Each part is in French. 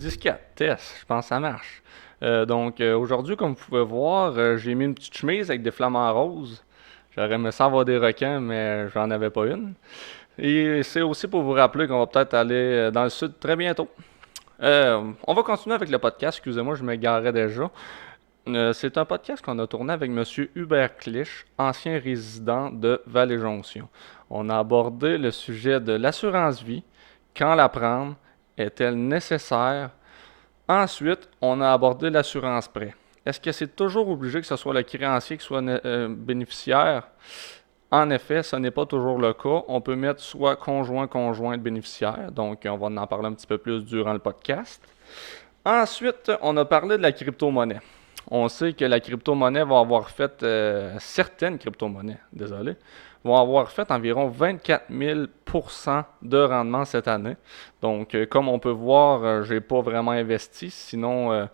Disquette, test, je pense que ça marche. Aujourd'hui, comme vous pouvez voir, j'ai mis une petite chemise avec des flamants roses. J'aurais aimé ça avoir des requins, mais j'en avais pas une. Et c'est aussi pour vous rappeler qu'on va peut-être aller dans le sud très bientôt. On va continuer avec le podcast, excusez-moi, je m'égarais déjà. C'est un podcast qu'on a tourné avec Monsieur Hubert Clich, ancien résident de Vallée-Jonction. On a abordé le sujet de l'assurance vie, quand la prendre, est-elle nécessaire. Ensuite, on a abordé l'assurance prêt. Est-ce que c'est toujours obligé que ce soit le créancier qui soit bénéficiaire? En effet, ce n'est pas toujours le cas. On peut mettre soit conjoint de bénéficiaire. Donc, on va en parler un petit peu plus durant le podcast. Ensuite, on a parlé de la crypto-monnaie. On sait que la crypto-monnaie va avoir fait, certaines crypto-monnaies, désolé, vont avoir fait environ 24 000 de rendement cette année. Donc, comme on peut voir, j'ai pas vraiment investi, sinon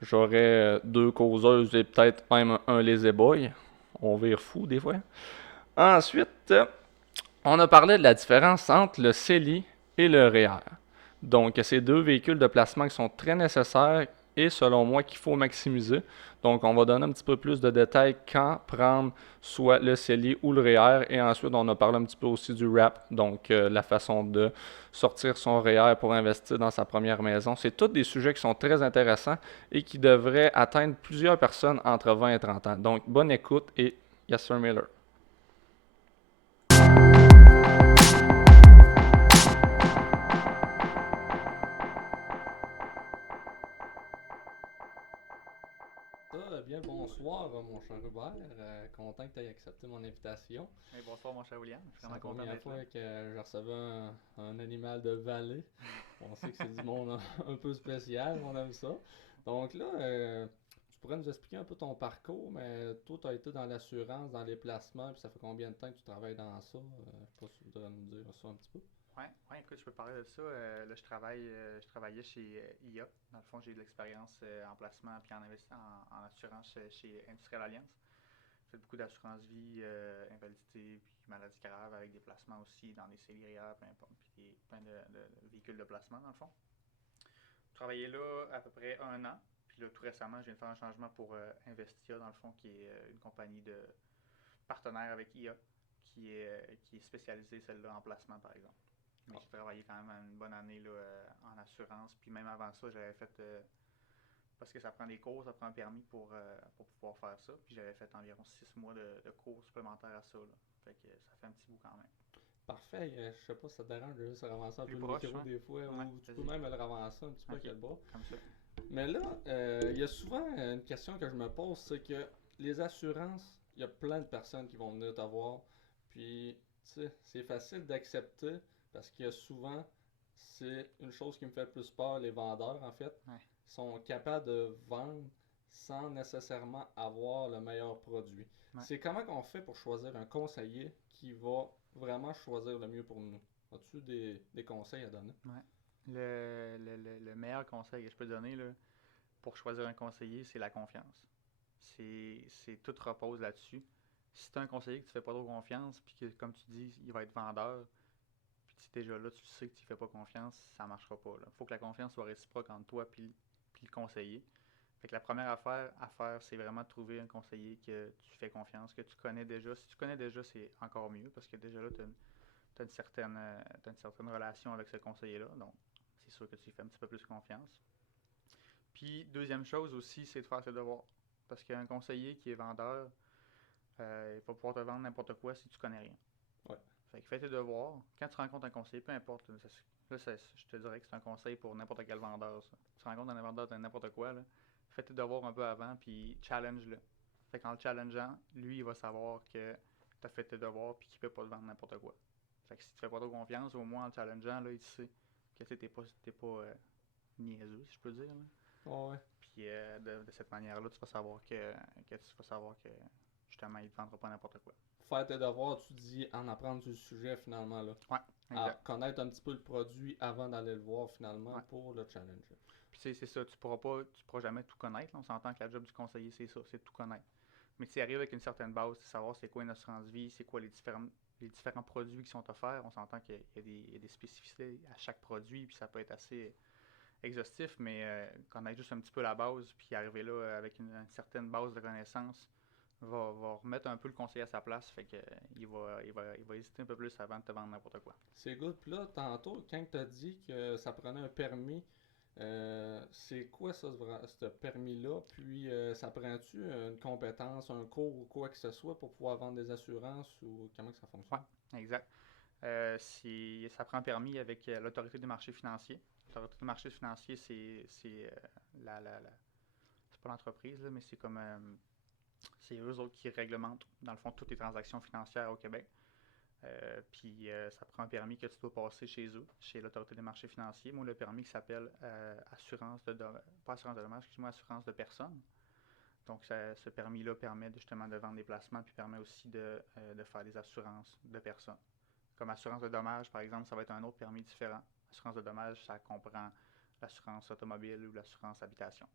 j'aurais deux causeuses et peut-être même un lazy boy. On vire fou des fois. Ensuite, on a parlé de la différence entre le CELI et le REER. Donc, ces deux véhicules de placement qui sont très nécessaires et selon moi qu'il faut maximiser. Donc, on va donner un petit peu plus de détails quand prendre soit le CELI ou le REER. Et ensuite, on a parlé un petit peu aussi du RAP, donc la façon de sortir son REER pour investir dans sa première maison. C'est tous des sujets qui sont très intéressants et qui devraient atteindre plusieurs personnes entre 20 et 30 ans. Donc, bonne écoute et yes, sir Miller. Bien bonsoir, mon cher Hubert. Content que tu aies accepté mon invitation. Hey, bonsoir mon cher William, je suis C'est vraiment la content première d'être là. fois que je recevais un animal de vallée. On sait que c'est du monde un peu spécial, on aime ça. Donc là, tu pourrais nous expliquer un peu ton parcours, mais toi, tu as été dans l'assurance, dans les placements, puis ça fait combien de temps que tu travailles dans ça? Je sais pas si tu voudrais nous dire ça un petit peu. Ouais, écoute, je peux parler de ça. Là, je travaillais chez IA. Dans le fond, j'ai de l'expérience en placement puis en assurance chez Industrial Alliance. J'ai fait beaucoup d'assurance vie, invalidité puis maladie grave avec des placements aussi dans des CELI-REER, peu importe, puis plein de véhicules de placement dans le fond. J'ai travaillé là à peu près un an. Puis là, tout récemment, je viens de faire un changement pour Investia, dans le fond, qui est une compagnie de partenaire avec IA, qui est spécialisée, celle-là, en placement, par exemple. Mais Ah, j'ai travaillé quand même une bonne année là, en assurance. Puis même avant ça, j'avais fait. Parce que ça prend des cours, ça prend un permis pour pouvoir faire ça. Puis j'avais fait environ 6 mois de cours supplémentaires à ça. Là. Fait que ça fait un petit bout quand même. parfait, je sais pas si ça te dérange de juste ramasser un Plus peu le proche, micro ouais. des fois, Ouais, ou tu peux vas-y. même le ramasser un petit peu avec Ok, le bras. comme ça. Mais là, il y a souvent une question que je me pose, c'est que les assurances, il y a plein de personnes qui vont venir te voir, puis tu sais, c'est facile d'accepter parce que souvent, c'est une chose qui me fait le plus peur, les vendeurs en fait, Ouais. sont capables de vendre sans nécessairement avoir le meilleur produit. Ouais. C'est comment qu'on fait pour choisir un conseiller qui va vraiment choisir le mieux pour nous? As-tu des conseils à donner? Ouais. Le meilleur conseil que je peux donner là, pour choisir un conseiller, c'est la confiance. Tout repose là-dessus. Si tu as un conseiller que tu fais pas trop confiance, puis que, comme tu dis, il va être vendeur, puis déjà là, tu sais que tu ne fais pas confiance, ça ne marchera pas. Il faut que la confiance soit réciproque entre toi puis le conseiller. Fait que la première affaire à faire, c'est vraiment de trouver un conseiller que tu fais confiance, que tu connais déjà. Si tu connais déjà, c'est encore mieux parce que déjà là, tu as une certaine relation avec ce conseiller-là. Donc, c'est sûr que tu lui fais un petit peu plus confiance. Puis, deuxième chose aussi, c'est de faire ses devoirs. Parce qu'un conseiller qui est vendeur, il va pouvoir te vendre n'importe quoi si tu connais rien. Ouais. Fait que fais tes devoirs. Quand tu rencontres un conseiller, peu importe, je te dirais que c'est un conseil pour n'importe quel vendeur. Ça. Tu rencontres un vendeur de n'importe quoi, là, fais tes devoirs un peu avant, puis challenge-le. Fait qu'en le challengeant, lui, il va savoir que tu as fait tes devoirs, puis qu'il peut pas te vendre n'importe quoi. Fait que si tu fais pas trop confiance, au moins en le challengeant, là, il sait que t'es pas niaiseux, si je peux dire. Là. Oh, ouais. Puis de cette manière-là, tu vas savoir que justement, il ne te vendra pas n'importe quoi. Faire tes devoirs, tu dis en apprendre sur le sujet finalement là. Ouais, À exact. connaître un petit peu le produit avant d'aller le voir finalement Ouais. pour le challenger. Puis c'est ça, tu pourras jamais tout connaître. Là. On s'entend que la job du conseiller, c'est ça, c'est tout connaître. Mais tu arrives avec une certaine base, c'est savoir c'est quoi une assurance vie, c'est quoi les différents produits qui sont offerts. On s'entend qu'il y a des spécificités à chaque produit, puis ça peut être exhaustif, mais connaître juste un petit peu la base, puis arriver là avec une certaine base de connaissances, va remettre un peu le conseiller à sa place, fait que il va hésiter un peu plus avant de te vendre n'importe quoi. C'est good. Puis là, tantôt, quand tu as dit que ça prenait un permis, c'est quoi ça, ce permis-là? Puis, ça prend-tu une compétence, un cours ou quoi que ce soit pour pouvoir vendre des assurances ou comment que ça Ouais, fonctionne? exact. Ça prend permis avec l'autorité des marchés financiers. L'autorité des marchés financiers, c'est pas l'entreprise, là, mais c'est comme c'est eux autres qui réglementent, dans le fond, toutes les transactions financières au Québec. Puis ça prend un permis que tu dois passer chez eux, chez l'autorité des marchés financiers. Moi, le permis qui s'appelle assurance de pas assurance de dommage, excuse-moi, assurance de personne. Donc, ce permis-là permet justement de vendre des placements, puis permet aussi de faire des assurances de personnes. Comme assurance de dommages, par exemple, ça va être un autre permis différent. Assurance de dommages, ça comprend l'assurance automobile ou l'assurance habitation.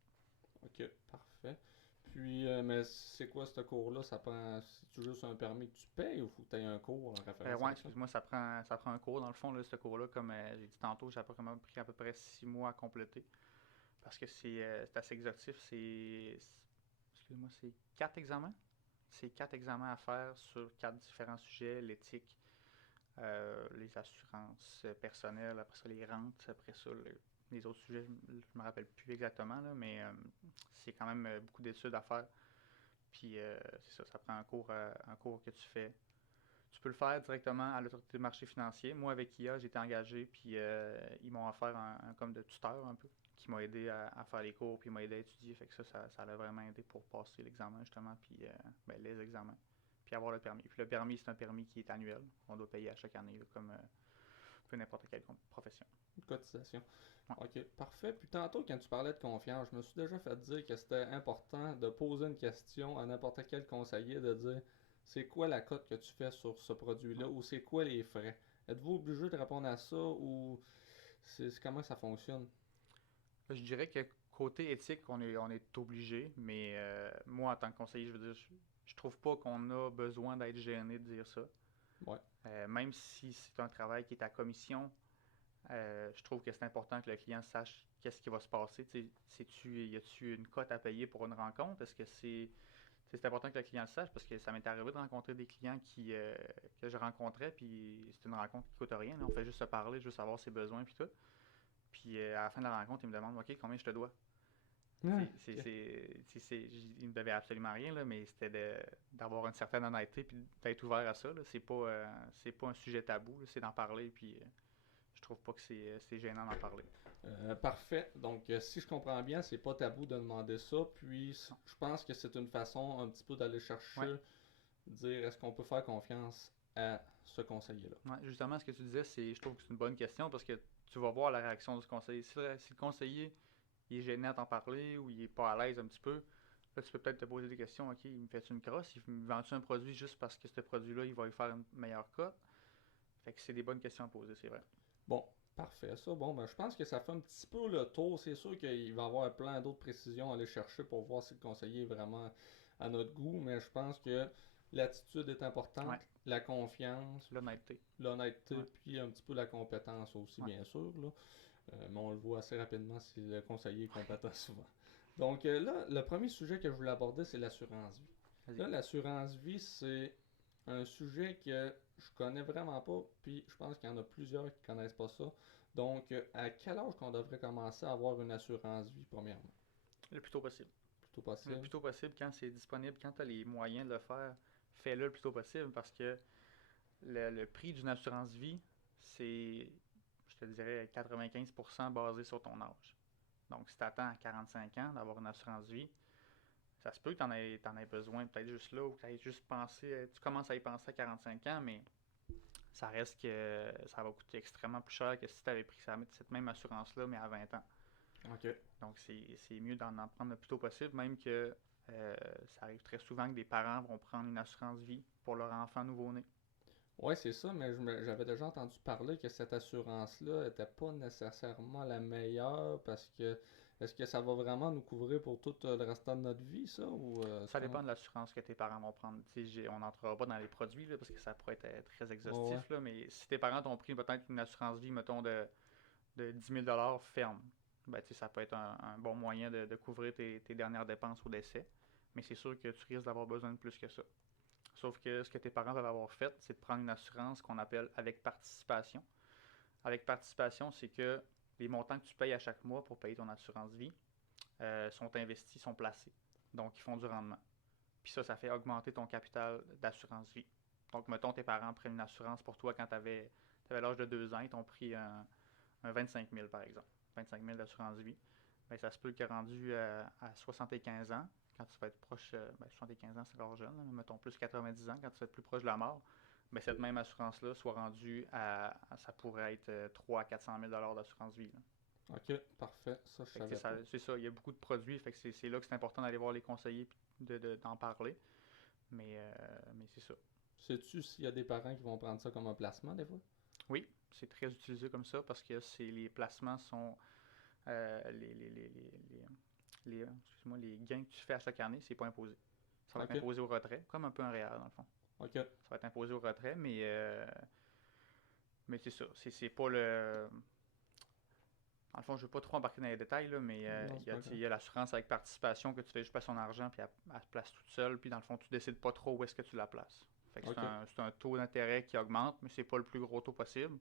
Ok, parfait. Puis, mais c'est quoi ce cours-là? C'est-tu juste un permis que tu payes ou faut que tu aies un cours en référence Ouais, avec ça? excuse-moi, ça prend un cours. Dans le fond, là, ce cours-là, comme j'ai dit tantôt, j'ai pris à peu près 6 mois à compléter. Parce que c'est assez exhaustif. Excuse-moi, c'est 4 examens. C'est 4 examens à faire sur 4 différents sujets, l'éthique, les assurances personnelles, après ça les rentes, après ça les autres sujets, je me rappelle plus exactement, là, mais c'est quand même beaucoup d'études à faire. Puis c'est ça, ça prend un cours que tu fais. Tu peux le faire directement à l'autorité des marchés financiers. Moi, avec IA, j'ai été engagé, puis ils m'ont offert un comme de tuteur un peu, qui m'a aidé à faire les cours, puis m'a aidé à étudier. Fait que ça l'a vraiment aidé pour passer l'examen, justement, puis les examens, puis avoir le permis. Puis le permis, c'est un permis qui est annuel. On doit payer à chaque année, là, comme peu n'importe quelle profession. Une cotisation. Ouais. Ok, parfait. Puis tantôt, quand tu parlais de confiance, je me suis déjà fait dire que c'était important de poser une question à n'importe quel conseiller, de dire c'est quoi la cote que tu fais sur ce produit-là Ouais. ou c'est quoi les frais? Êtes-vous obligé de répondre à ça ou comment ça fonctionne? Je dirais que côté éthique, on est obligé, mais moi, en tant que conseiller, je veux dire, je trouve pas qu'on a besoin d'être gêné de dire ça. Ouais. Même si c'est un travail qui est à commission, je trouve que c'est important que le client sache qu'est-ce qui va se passer. Y a-tu une cote à payer pour une rencontre? Est-ce que c'est important que le client le sache parce que ça m'est arrivé de rencontrer des clients que je rencontrais, puis c'est une rencontre qui coûte rien. Là. On fait juste se parler, juste savoir ses besoins, puis tout. Puis à la fin de la rencontre, il me demande OK, combien je te dois? Ah, ok. Il ne devait absolument rien, là, mais c'était d'avoir une certaine honnêteté puis d'être ouvert à ça. Là. C'est pas un sujet tabou, là, c'est d'en parler, puis je trouve pas que c'est gênant d'en parler. Parfait. Donc, si je comprends bien, c'est pas tabou de demander ça. Puis, Non. je pense que c'est une façon un petit peu d'aller Ouais. chercher, dire est-ce qu'on peut faire confiance à ce conseiller-là. Ouais, justement, ce que tu disais, je trouve que c'est une bonne question parce que tu vas voir la réaction du conseiller. Si le conseiller il est gêné à t'en parler ou il est pas à l'aise un petit peu, là, tu peux peut-être te poser des questions. OK, il me fait une crosse? Il me vend-tu un produit juste parce que ce produit-là, il va lui faire une meilleure cote? Fait que c'est des bonnes questions à poser, c'est vrai. Bon, parfait. Ça, bon, ben, je pense que ça fait un petit peu le tour. C'est sûr qu'il va y avoir plein d'autres précisions à aller chercher pour voir si le conseiller est vraiment à notre goût, mais je pense que l'attitude est Ouais, importante, la confiance, l'honnêteté. l'honnêteté, Ouais, puis un petit peu la compétence aussi, ouais. bien sûr, là. Mais on le voit assez rapidement si le conseiller est compétent souvent. Donc là, le premier sujet que je voulais aborder, c'est l'assurance vie. Vas-y. Là, l'assurance vie, c'est un sujet que je connais vraiment pas, puis je pense qu'il y en a plusieurs qui connaissent pas ça. Donc, à quel âge qu'on devrait commencer à avoir une assurance vie, premièrement? Le plus tôt possible. Plutôt Le possible. plus tôt possible, quand c'est disponible, quand tu as les moyens de le faire, fais-le le plus tôt possible parce que le prix d'une assurance vie, c'est, je te dirais, 95% basé sur ton âge. Donc, si tu attends à 45 ans d'avoir une assurance vie, ça se peut que tu en aies besoin peut-être juste là ou que tu aies juste pensé, tu commences à y penser à 45 ans, mais ça reste que ça va coûter extrêmement plus cher que si tu avais pris cette même assurance-là, mais à 20 ans. Ok. Donc, c'est mieux d'en prendre le plus tôt possible, même que ça arrive très souvent que des parents vont prendre une assurance vie pour leur enfant nouveau-né. Ouais, c'est ça, mais j'avais déjà entendu parler que cette assurance-là était pas nécessairement la meilleure parce que est-ce que ça va vraiment nous couvrir pour tout le restant de notre vie, ça, ou Ça dépend de l'assurance que tes parents vont prendre. On n'entrera pas dans les produits là, parce que ça pourrait être très Ouais, ouais. exhaustif, là, mais si tes parents t'ont pris peut-être une assurance vie, mettons, de 10 000 ferme, ben, tu sais, ça peut être un bon moyen de couvrir tes dernières dépenses au décès. Mais c'est sûr que tu risques d'avoir besoin de plus que ça. Sauf que ce que tes parents peuvent avoir fait, c'est de prendre une assurance qu'on appelle avec participation. Avec participation, c'est que les montants que tu payes à chaque mois pour payer ton assurance vie sont investis, sont placés. Donc, ils font du rendement. Puis ça fait augmenter ton capital d'assurance vie. Donc, mettons, tes parents prennent une assurance pour toi quand tu avais l'âge de 2 ans, ils t'ont pris un 25 000 par exemple. 25 000 d'assurance vie. Bien, ça se peut que rendu à 75 ans, quand tu vas être proche, 75 ans c'est encore jeune, mais mettons plus 90 ans, quand tu vas être plus proche de la mort, bien, cette même assurance-là soit rendue ça pourrait être 300 à 400 000 d'assurance vie. Là. OK, parfait. Ça, je Fait que, savais pas. c'est ça, il y a beaucoup de produits, fait que c'est là que c'est important d'aller voir les conseillers et d'en parler. Mais c'est ça. Sais-tu s'il y a des parents qui vont prendre ça comme un placement des fois? Oui, c'est très utilisé comme ça parce que les placements sont excuse-moi, les gains que tu fais à chaque année, c'est pas imposé. Ça va être OK, imposé au retrait, comme un peu un REER dans le fond. OK, Ça va être imposé au retrait, mais c'est ça. C'est pas le. Dans le fond, je ne veux pas trop embarquer dans les détails, là, mais non, c'est pas grave. il y a l'assurance avec participation que tu fais juste passer son argent, puis elle se place toute seule, puis dans le fond, tu décides pas trop où est-ce que tu la places. Fait que OK, c'est un taux d'intérêt qui augmente, mais c'est pas le plus gros taux possible.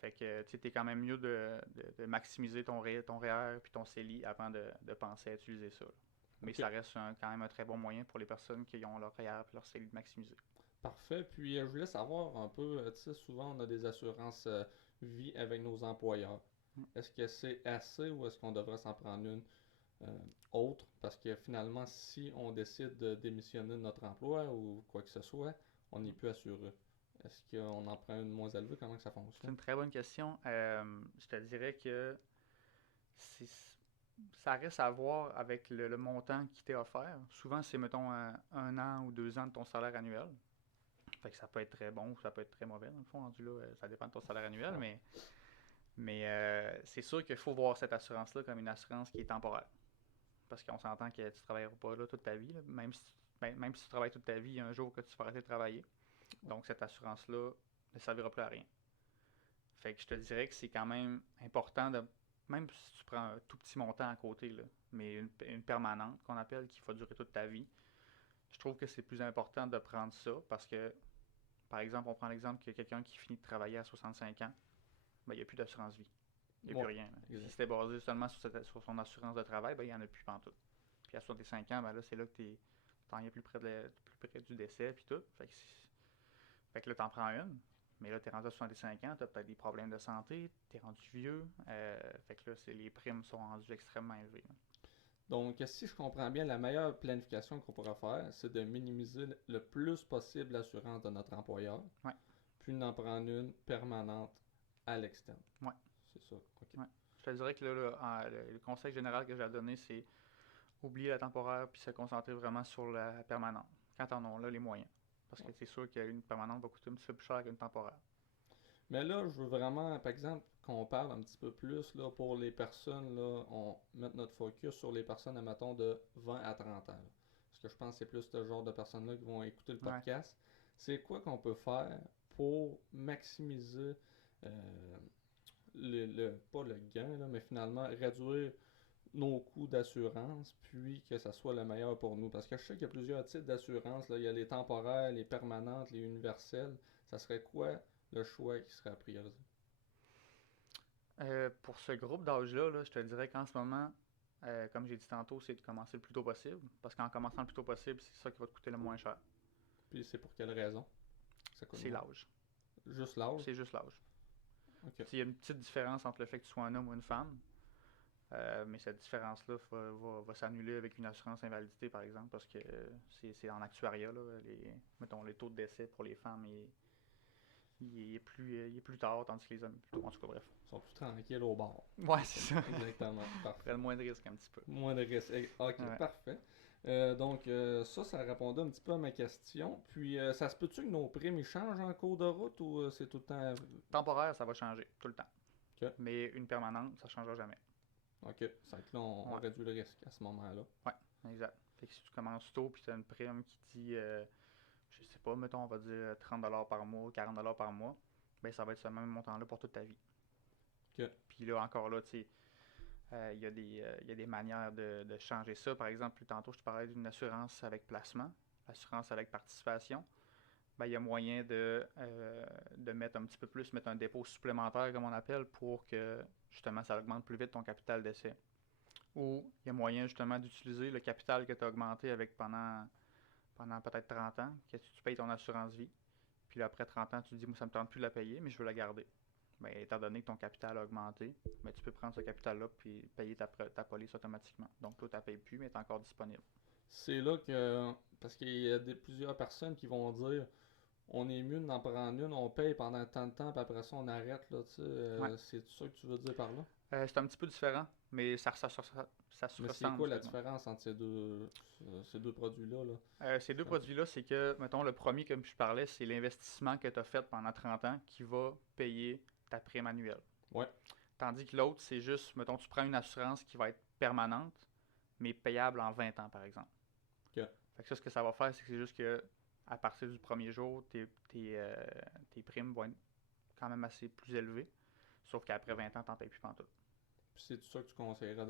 Fait que tu es quand même mieux de maximiser ton REER puis ton CELI avant de penser à utiliser ça. Là. Mais OK. ça reste quand même un très bon moyen pour les personnes qui ont leur REER et leur CELI de maximiser. Parfait. Puis je voulais savoir un peu, tu sais, souvent on a des assurances vie avec nos employeurs. Mm. Est-ce que c'est assez ou est-ce qu'on devrait s'en prendre une autre? Parce que finalement, si on décide de démissionner de notre emploi ou quoi que ce soit, on n'est plus assuré. Est-ce qu'on en prend une moins élevée? Comment que ça C'est fonctionne? une très bonne question. Je te dirais que ça reste à voir avec le montant qui t'est offert. Souvent, c'est, mettons, 1 an ou 2 ans de ton salaire annuel. Fait que ça peut être très bon ou ça peut être très mauvais, dans le fond, rendu là. Ça dépend de ton salaire annuel, Ouais. mais c'est sûr qu'il faut voir cette assurance-là comme une assurance qui est temporaire. Parce qu'on s'entend que tu ne travailleras pas là toute ta vie. Là. Même si tu travailles toute ta vie, il y a un jour que tu vas arrêter de travailler. Donc, cette assurance-là ne servira plus à rien. Fait que je te dirais que c'est quand même important de. Même si tu prends un tout petit montant à côté, là, mais une permanente qu'on appelle qui va durer toute ta vie, je trouve que c'est plus important de prendre ça parce que, par exemple, on prend l'exemple qu'il y a quelqu'un qui finit de travailler à 65 ans, ben, il n'y a plus d'assurance vie. Il n'y a plus Ouais, rien. Là. Si exact. c'était basé seulement sur son assurance de travail, ben, il n'y en a plus pantoute. Puis à 65 ans, ben, là, c'est là que tu es plus plus près du décès, puis tout. Fait que là, t'en prends une. Mais là, t'es rendu à 65 ans, t'as peut-être des problèmes de santé, t'es rendu vieux. Fait que là, les primes sont rendues extrêmement élevées. Là. Donc, si je comprends bien, la meilleure planification qu'on pourra faire, c'est de minimiser le plus possible l'assurance de notre employeur, Ouais, puis d'en prendre une permanente à l'externe. ouais, C'est ça. OK. ouais. Je te dirais que là, le conseil général que j'ai à donner, c'est oublier la temporaire puis se concentrer vraiment sur la permanente, quand on a là les moyens. Parce que Ouais. c'est sûr qu'une permanente va coûter un petit peu plus cher qu'une temporaire. Mais là, je veux vraiment, par exemple, qu'on parle un petit peu plus là, pour les personnes, là, on met notre focus sur les personnes, admettons, de 20 à 30 ans. Là. Parce que je pense que c'est plus ce genre de personnes-là qui vont écouter le Ouais. podcast. C'est quoi qu'on peut faire pour maximiser pas le gain, là, mais finalement réduire nos coûts d'assurance, puis que ça soit le meilleur pour nous. Parce que je sais qu'il y a plusieurs types d'assurance. Il y a les temporaires, les permanentes, les universelles. Ça serait quoi le choix qui serait à prioriser? Pour ce groupe d'âge-là, là, je te dirais qu'en ce moment, comme j'ai dit tantôt, c'est de commencer le plus tôt possible. Parce qu'en commençant le plus tôt possible, c'est ça qui va te coûter le moins cher. Puis c'est pour quelle raison ça coûte C'est moins? l'âge. Juste l'âge? C'est juste l'âge. Ok. Il y a une petite différence entre le fait que tu sois un homme ou une femme, mais cette différence-là va s'annuler avec une assurance invalidité, par exemple, parce que c'est en actuariat, là, mettons, les taux de décès pour les femmes, il est plus tard, tandis que les hommes, plutôt, en tout cas, bref. Ils sont plus tranquilles au bord. Ouais, Ok. c'est ça. Exactement. Prennent Parfait. moins de risques un petit peu. Moins de risques. Ok, Ouais. parfait. Donc, ça répondait un petit peu à ma question. Puis, ça se peut-tu que nos primes ils changent en cours de route ou c'est tout le temps. Temporaire, ça va changer, tout le temps. Ok. Mais une permanente, ça ne changera jamais. Ok. C'est que là, on Ouais, réduit le risque à ce moment-là. ouais, exact. Fait que si tu commences tôt, puis tu as une prime qui dit, je sais pas, mettons, on va dire 30$ par mois, 40$ par mois, ben ça va être ce même montant-là pour toute ta vie. Ok. Puis là, encore là, tu sais, Il y a des manières de changer ça. Par exemple, plus tantôt, je te parlais d'une assurance avec placement, assurance avec participation. Ben, il y a moyen de mettre un petit peu plus, mettre un dépôt supplémentaire, comme on appelle, pour que justement ça augmente plus vite ton capital d'essai. Ou il y a moyen justement d'utiliser le capital que tu as augmenté avec pendant peut-être 30 ans, que tu payes ton assurance vie. Puis là, après 30 ans, tu te dis, moi, ça ne me tente plus de la payer, mais je veux la garder. Bien, étant donné que ton capital a augmenté, bien, tu peux prendre ce capital-là puis payer ta police automatiquement. Donc, toi, tu ne la payes plus, mais elle est encore disponible. C'est là que. Parce qu'il y a plusieurs personnes qui vont dire on est mieux d'en prendre une, on paye pendant tant de temps, puis après ça, on arrête, là, tu sais. Ouais. C'est ça que tu veux dire par là? C'est un petit peu différent, mais ça se Mais c'est ressemble, quoi la excuse-moi. différence entre ces deux produits-là, là? Ces deux C'est un peu- produits-là, c'est que, mettons, le premier, comme je parlais, c'est l'investissement que tu as fait pendant 30 ans qui va payer ta prime annuelle. Ouais, Tandis que l'autre, c'est juste, mettons, tu prends une assurance qui va être permanente, mais payable en 20 ans, par exemple. ok. Fait que ça, ce que ça va faire, c'est que c'est juste que à partir du premier jour, tes primes vont être quand même assez plus élevées. Sauf qu'après 20 ans, t'en payes plus pantoute. Puis c'est tout ça que tu conseillerais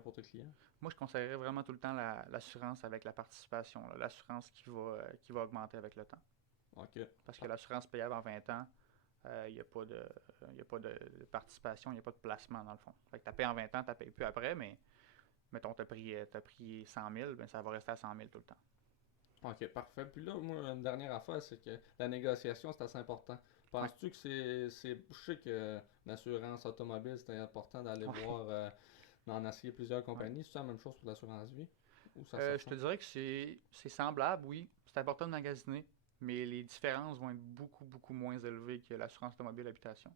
pour tes clients? Moi, je conseillerais vraiment tout le temps l'assurance avec la participation, là, l'assurance qui va augmenter avec le temps. Ok. Parce que Ah, l'assurance payable en 20 ans, il n'y a pas y a pas de participation, il n'y a pas de placement dans le fond. Fait que tu payé en 20 ans, tu payes plus après, mais mettons, t'as pris 100 000, ben ça va rester à 100 000 tout le temps. ok, parfait. Puis là, moi, une dernière affaire, c'est que la négociation, c'est assez important. Ouais. Penses-tu que je sais que l'assurance automobile, c'est important d'aller Ouais. voir, d'en essayer plusieurs Ouais. compagnies. C'est la même chose pour l'assurance vie? Ou ça Je te ressemble? dirais que c'est semblable, oui. C'est important de magasiner, mais les différences vont être beaucoup moins élevées que l'assurance automobile habitation.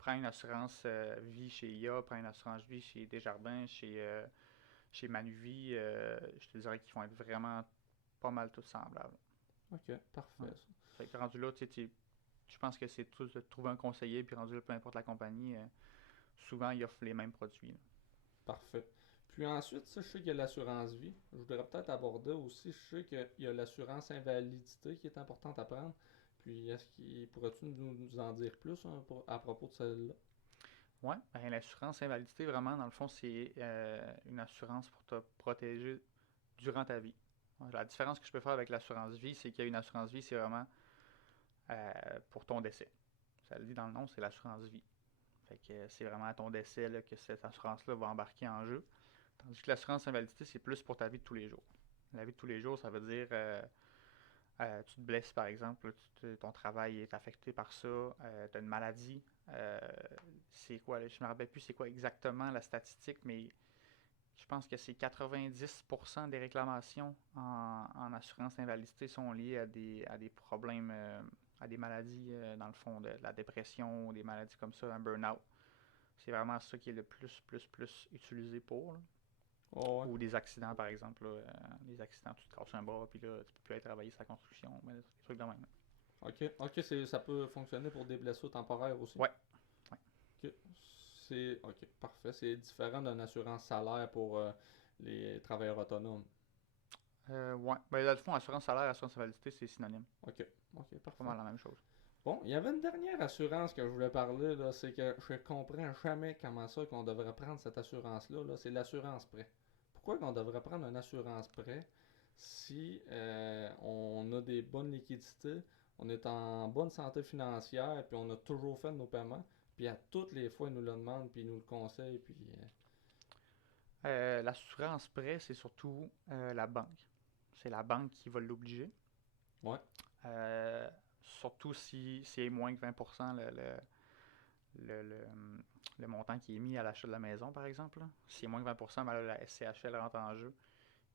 Prends une assurance vie chez IA, prends une assurance vie chez Desjardins, chez Manuvie, je te dirais qu'ils vont être vraiment pas mal tous semblables. Ok, Ouais. parfait. Ça. Fait que rendu là, je pense que c'est tout de trouver un conseiller, puis rendu là, peu importe la compagnie, souvent ils offrent les mêmes produits, là. Parfait. Puis ensuite, ça, je sais qu'il y a l'assurance vie. Je voudrais peut-être aborder aussi, je sais qu'il y a l'assurance invalidité qui est importante à prendre. Puis, pourrais-tu nous en dire plus hein, à propos de celle-là? Ouais, ben, l'assurance invalidité, vraiment, dans le fond, c'est une assurance pour te protéger durant ta vie. La différence que je peux faire avec l'assurance vie, c'est qu'il y a une assurance vie, c'est vraiment pour ton décès. Ça le dit dans le nom, c'est l'assurance vie. Fait que c'est vraiment à ton décès là, que cette assurance-là va embarquer en jeu. Tandis que l'assurance invalidité, c'est plus pour ta vie de tous les jours. La vie de tous les jours, ça veut dire tu te blesses par exemple, ton travail est affecté par ça, tu as une maladie. C'est quoi, là, je ne me rappelle plus c'est quoi exactement la statistique, mais je pense que c'est 90% des réclamations en assurance invalidité sont liées à des problèmes, à des maladies, dans le fond, de la dépression, des maladies comme ça, un burn-out. C'est vraiment ça qui est le plus utilisé pour, là. Oh, ouais. Ou des accidents, par exemple. Là, des accidents, tu te casses un bras, puis là, tu peux plus aller travailler sa construction. Mais des trucs de même. Ok, ok, ça peut fonctionner pour des blessures temporaires aussi. Ouais, ouais. Ok, ok, parfait. C'est différent d'une assurance salaire pour les travailleurs autonomes. Ouais. Ben, dans le fond, assurance salaire, assurance invalidité, c'est synonyme. Ok, ok, C'est pas parfait. mal la même chose. Bon, il y avait une dernière assurance que je voulais parler, là, c'est que je comprends jamais comment ça qu'on devrait prendre cette assurance-là, là, c'est l'assurance prêt. Pourquoi qu'on devrait prendre une assurance prêt si on a des bonnes liquidités, on est en bonne santé financière, puis on a toujours fait nos paiements, puis à toutes les fois ils nous le demandent, puis ils nous le conseillent, puis L'assurance prêt, c'est surtout la banque. C'est la banque qui va l'obliger. ouais, Surtout si c'est moins que 20% le, le, le montant qui est mis à l'achat de la maison, par exemple. Là. Si c'est moins que 20%, ben là, la SCHL rentre en jeu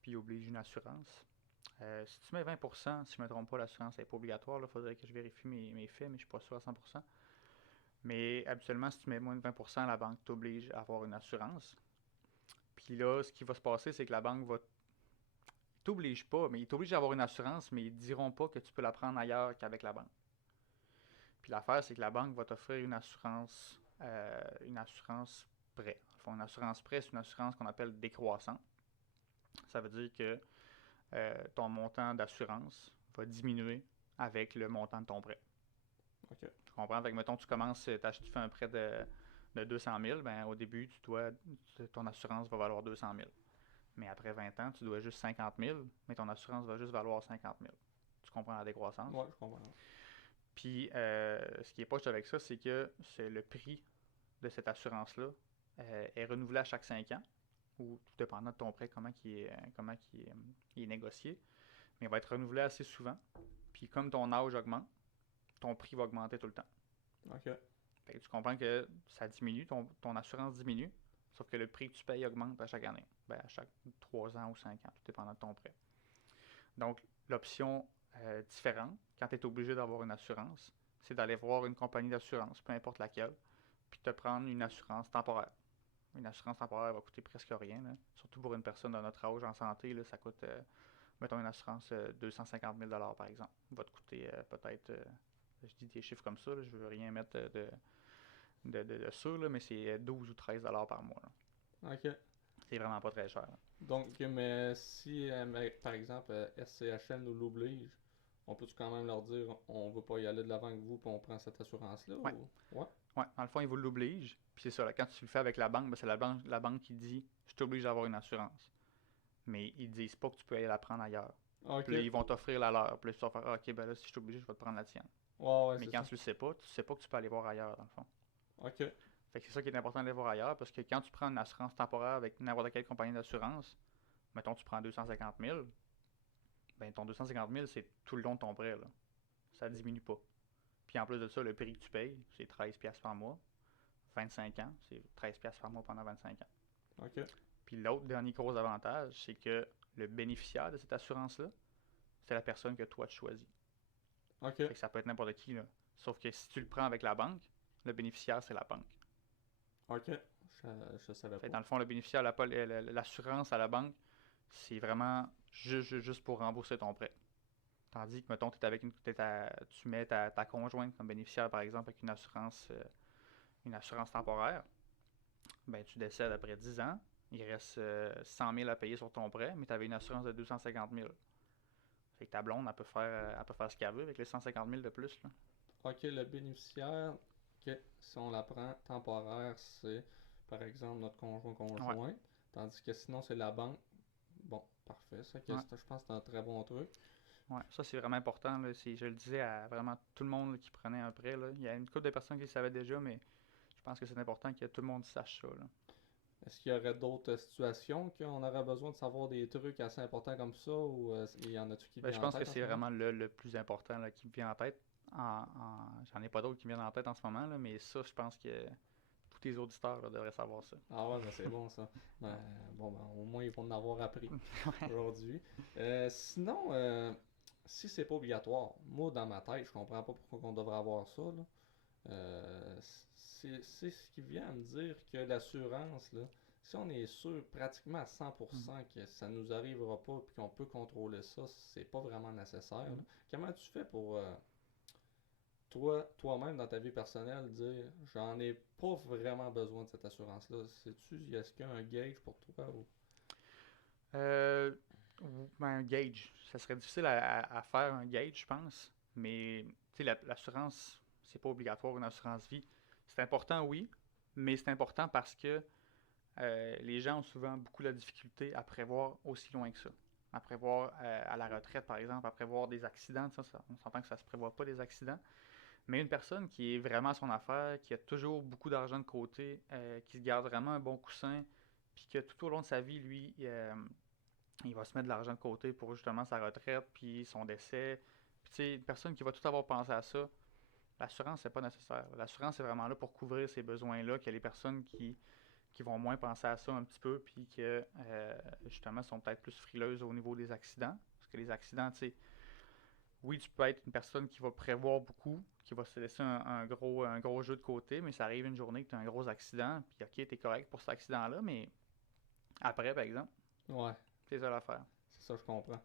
puis oblige une assurance. Si tu mets 20%, si je ne me trompe pas, l'assurance n'est pas obligatoire. Il faudrait que je vérifie mes faits, mais je ne suis pas sûr à 100%. Mais habituellement, si tu mets moins de 20%, la banque t'oblige à avoir une assurance. Puis là, ce qui va se passer, c'est que la banque va t'oblige pas, mais ils t'obligent à avoir une assurance, mais ils ne diront pas que tu peux la prendre ailleurs qu'avec la banque. Puis l'affaire, c'est que la banque va t'offrir une assurance prêt. Enfin, une assurance prêt, c'est une assurance qu'on appelle décroissante. Ça veut dire que ton montant d'assurance va diminuer avec le montant de ton prêt. ok, Tu comprends? Fait que, mettons, tu commences, tu fais un prêt de de 200 000, ben, au début, ton assurance va valoir 200 000. Mais après 20 ans, tu dois juste 50 000, mais ton assurance va juste valoir 50 000. Tu comprends la décroissance? Ouais, je comprends. Puis, ce qui est poche avec ça, c'est que c'est le prix de cette assurance-là est renouvelé à chaque 5 ans, ou tout dépendant de ton prêt, il est négocié. Mais il va être renouvelé assez souvent. Puis, comme ton âge augmente, ton prix va augmenter tout le temps. OK. Fait que tu comprends que ça diminue, ton assurance diminue, sauf que le prix que tu payes augmente à chaque année. Ben, à chaque 3 ans ou 5 ans, tout dépendant de ton prêt. Donc, l'option différente, quand tu es obligé d'avoir une assurance, c'est d'aller voir une compagnie d'assurance, peu importe laquelle, puis de te prendre une assurance temporaire. Une assurance temporaire va coûter presque rien, là. Surtout pour une personne de notre âge en santé, là, ça coûte, mettons, une assurance 250 000 par exemple. Va te coûter peut-être, je dis des chiffres comme ça, là, je veux rien mettre de ça, là, mais c'est 12 ou 13 par mois, là. OK. C'est vraiment pas très cher, là. Donc, mais si, par exemple, SCHL nous l'oblige, on peut-tu quand même leur dire on veut pas y aller de l'avant avec vous puis on prend cette assurance-là? Ouais. Ouais. Ouais, dans le fond, ils vous l'obligent. Puis c'est ça, là, quand tu le fais avec la banque, ben, c'est la banque qui dit je t'oblige d'avoir une assurance. Mais ils disent pas que tu peux aller la prendre ailleurs. OK. Puis là, ils vont t'offrir la leur. Puis là, tu vas faire ok, ben là, si je suis obligé, je vais te prendre la tienne. Ouais, Mais c'est quand ça. tu le sais pas, tu sais pas que tu peux aller voir ailleurs, dans le fond. OK. Fait que c'est ça qui est important d'aller voir ailleurs, parce que quand tu prends une assurance temporaire avec n'importe quelle compagnie d'assurance, mettons tu prends 250 000, ben ton 250 000, c'est tout le long de ton prêt, là. Ça diminue pas. Puis en plus de ça, le prix que tu payes, c'est 13$ par mois. 25 ans, c'est 13$ par mois pendant 25 ans. OK. Puis l'autre dernier gros avantage, c'est que le bénéficiaire de cette assurance-là, c'est la personne que toi tu choisis. OK. Fait que ça peut être n'importe qui, là. Sauf que si tu le prends avec la banque, le bénéficiaire, c'est la banque. OK. Je savais Fait que pas. dans le fond, le bénéficiaire, l'assurance à la banque, c'est vraiment juste pour rembourser ton prêt. Tandis que, mettons, tu mets ta conjointe comme bénéficiaire, par exemple, avec une assurance temporaire, ben tu décèdes après 10 ans, il reste 100 000 à payer sur ton prêt, mais tu avais une assurance de 250 000. Fait que ta blonde, elle peut faire ce qu'elle veut avec les 150 000 de plus, là. OK, le bénéficiaire, OK, si on la prend temporaire, c'est par exemple notre Ouais. conjoint. Tandis que sinon, c'est la banque. Bon, parfait. Ça, Ouais. je pense que c'est un très bon truc. Ouais, ça c'est vraiment important, là. Je le disais à vraiment tout le monde là, qui prenait un prêt, là. Il y a une couple de personnes qui le savaient déjà, mais je pense que c'est important que tout le monde sache ça, là. Est-ce qu'il y aurait d'autres situations qu'on aurait besoin de savoir des trucs assez importants comme ça ou il y en a-tu qui Ben, je vient en pense que tête en ce c'est moment? vraiment le plus important là, qui me vient en tête. J'en ai pas d'autres qui me viennent en tête en ce moment, là, mais ça, je pense que tous les auditeurs là, devraient savoir ça. Ah ouais, ben c'est bon ça. Ben, bon, ben, au moins ils vont en avoir appris Ouais. aujourd'hui. Sinon, si c'est pas obligatoire, moi dans ma tête, je comprends pas pourquoi on devrait avoir ça, là. C'est ce qui vient à me dire que l'assurance, là, si on est sûr pratiquement à Mhm. 100% que ça nous arrivera pas et qu'on peut contrôler ça, c'est pas vraiment nécessaire, là. Mhm. Comment tu fais pour toi-même dans ta vie personnelle dire j'en ai pas vraiment besoin de cette assurance-là? Sais-tu, est-ce qu'il y a un gauge pour toi ou... Euh, ben, un gauge. Ça serait difficile à faire un gauge, je pense. Mais tu sais, l'assurance, c'est pas obligatoire une assurance vie. C'est important, oui, mais c'est important parce que les gens ont souvent beaucoup de difficulté à prévoir aussi loin que ça. À prévoir à la retraite, par exemple, à prévoir des accidents. On s'entend que ça ne se prévoit pas des accidents. Mais une personne qui est vraiment à son affaire, qui a toujours beaucoup d'argent de côté, qui se garde vraiment un bon coussin, puis que tout au long de sa vie, lui, il va se mettre de l'argent de côté pour justement sa retraite, puis son décès. Puis tu sais, une personne qui va tout avoir pensé à ça, l'assurance, c'est pas nécessaire. L'assurance, c'est vraiment là pour couvrir ces besoins-là, qu'il y a les personnes qui vont moins penser à ça un petit peu, puis que justement sont peut-être plus frileuses au niveau des accidents. Parce que les accidents, tu sais, oui, tu peux être une personne qui va prévoir beaucoup, qui va se laisser un gros jeu de côté, mais ça arrive une journée que tu as un gros accident, puis ok, t'es correct pour cet accident-là, mais après, par exemple, Ouais, c'est ça l'affaire. c'est ça, je comprends.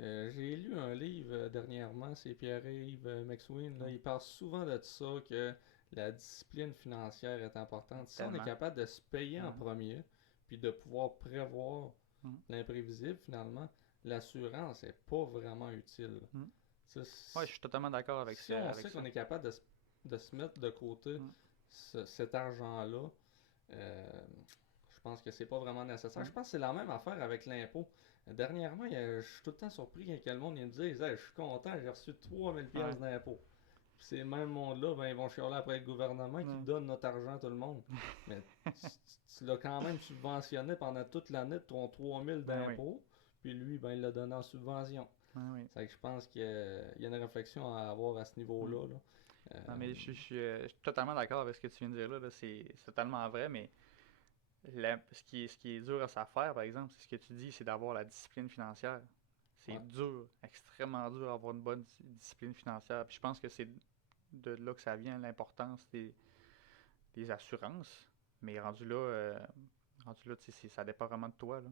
J'ai lu un livre dernièrement, c'est Pierre-Yves McSween, là, Mm. il parle souvent de ça, que la discipline financière est importante. Si on est Tellement. capable de se payer en Mhm. premier, puis de pouvoir prévoir Mhm. l'imprévisible finalement, l'assurance est pas vraiment utile. Mhm. Tu sais, Ouais, je suis totalement d'accord si on avec sait qu'on ça. est capable de se mettre de côté Mhm. cet argent-là, je pense que c'est pas vraiment nécessaire. Ouais. Je pense que c'est la même affaire avec l'impôt. Dernièrement, je suis tout le temps surpris quand le monde il me dit hey, je suis content, j'ai reçu 3000 Ouais. pièces d'impôt. Puis ces mêmes mondes-là, ben, ils vont chialer après le gouvernement qui Ouais. donne notre argent à tout le monde. Mais tu l'as quand même subventionné pendant toute l'année de ton 3000 Ben oui. d'impôt. Puis lui, ben, il l'a donné en subvention. Ben oui. C'est que je pense qu'il y a une réflexion à avoir à ce Mm. niveau-là. Là. Non, mais je suis totalement d'accord avec ce que tu viens de dire là. C'est totalement vrai, mais ce qui est dur à se faire, par exemple, c'est ce que tu dis, c'est d'avoir la discipline financière. C'est Ouais. dur, extrêmement dur d'avoir une bonne discipline financière. Puis je pense que c'est de là que ça vient l'importance des assurances. Mais rendu là, tu sais, ça dépend vraiment de toi, là.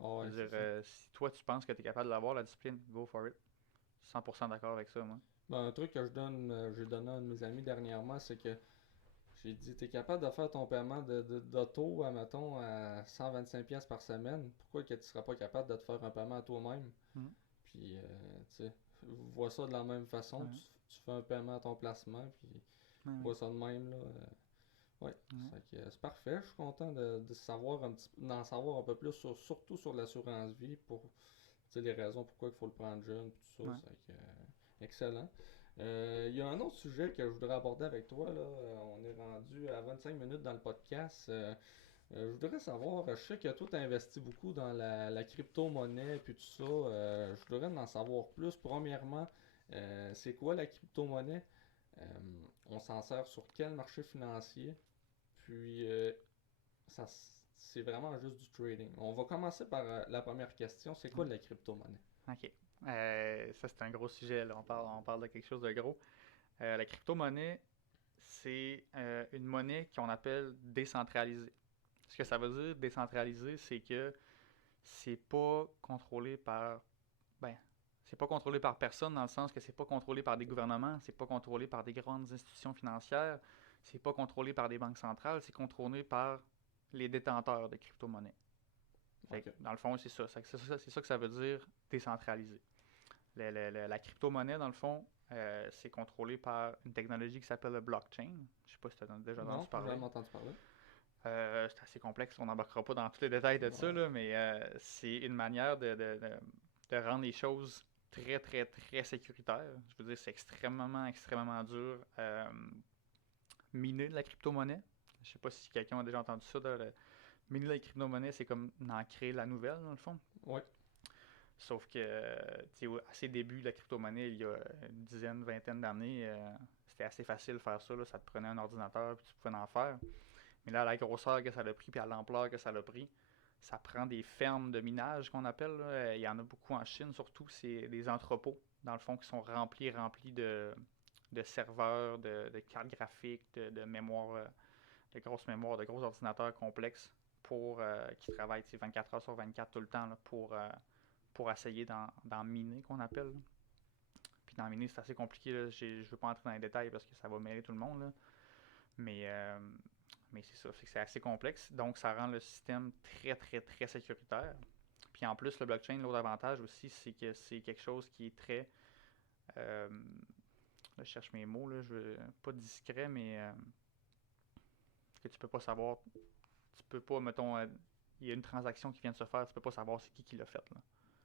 Ah Je ouais, veux c'est dire, ça. si toi tu penses que tu es capable d'avoir la discipline, go for it. 100% d'accord avec ça, moi. Ben, un truc que j'ai donné à un de mes amis dernièrement, c'est que j'ai dit, t'es capable de faire ton paiement d'auto, admettons, à 125$ pièces par semaine. Pourquoi que tu seras pas capable de te faire un paiement à toi-même? Mhm. Puis, tu sais, vois ça de la même façon. Ouais. Tu fais un paiement à ton placement, puis Ouais. vois ça de même, là. Ouais, Ouais. c'est parfait. Je suis content de savoir d'en savoir un peu plus, surtout sur l'assurance vie, pour les raisons pourquoi il faut le prendre jeune, tout ça. Ouais. Excellent. Il y a un autre sujet que je voudrais aborder avec toi, là. On est rendu à 25 minutes dans le podcast. Je voudrais savoir, je sais que toi, tu investi beaucoup dans la crypto-monnaie puis tout ça. Je voudrais en savoir plus. Premièrement, c'est quoi la crypto-monnaie? Euh, on s'en sert sur quel marché financier? Puis, ça, c'est vraiment juste du trading. On va commencer par la première question. C'est quoi Ouais. la crypto-monnaie? OK. Ça, c'est un gros sujet, là. On parle de quelque chose de gros. La crypto-monnaie, c'est une monnaie qu'on appelle décentralisée. Ce que ça veut dire, décentralisé, c'est que c'est pas contrôlé par. Ben, c'est pas contrôlé par personne dans le sens que c'est pas contrôlé par des gouvernements, c'est pas contrôlé par des grandes institutions financières, c'est pas contrôlé par des banques centrales, c'est contrôlé par les détenteurs de crypto-monnaies. Fait que, Ok. dans le fond, c'est ça. C'est ça que ça veut dire décentralisé. La crypto-monnaie, dans le fond, c'est contrôlé par une technologie qui s'appelle le blockchain. Je sais pas si tu as déjà entendu Non, j'ai parler. jamais entendu parler. C'est assez complexe, on n'embarquera pas dans tous les détails de ça, Ouais. là, mais c'est une manière de rendre les choses très, très, très sécuritaires. Je veux dire, c'est extrêmement, extrêmement dur miner de la crypto-monnaie. Je sais pas si quelqu'un a déjà entendu ça. Miner de la crypto-monnaie, c'est comme en créer la nouvelle, dans le fond. Ouais. Sauf que, tu sais, à ses débuts de la crypto-monnaie, il y a une dizaine, vingtaine d'années, c'était assez facile de faire ça, là. Ça te prenait un ordinateur puis tu pouvais en faire. Mais là, à la grosseur que ça a pris puis à l'ampleur que ça a pris, ça prend des fermes de minage qu'on appelle, là. Il y en a beaucoup en Chine, surtout. C'est des entrepôts, dans le fond, qui sont remplis de serveurs, de cartes graphiques, de mémoire, de grosses mémoires, de gros ordinateurs complexes qui travaillent 24 heures sur 24 tout le temps là, pour essayer d'en miner, qu'on appelle, là. Puis d'en miner, c'est assez compliqué, là. Je ne veux pas entrer dans les détails parce que ça va mêler tout le monde, là. Mais, euh, mais c'est ça, c'est assez complexe. Donc, ça rend le système très, très, très sécuritaire. Puis en plus, le blockchain, l'autre avantage aussi, c'est que c'est quelque chose qui est très. Là, je cherche mes mots, là, pas discret, mais que tu peux pas savoir. Tu peux pas, mettons, il y a une transaction qui vient de se faire, tu peux pas savoir c'est qui l'a fait, là.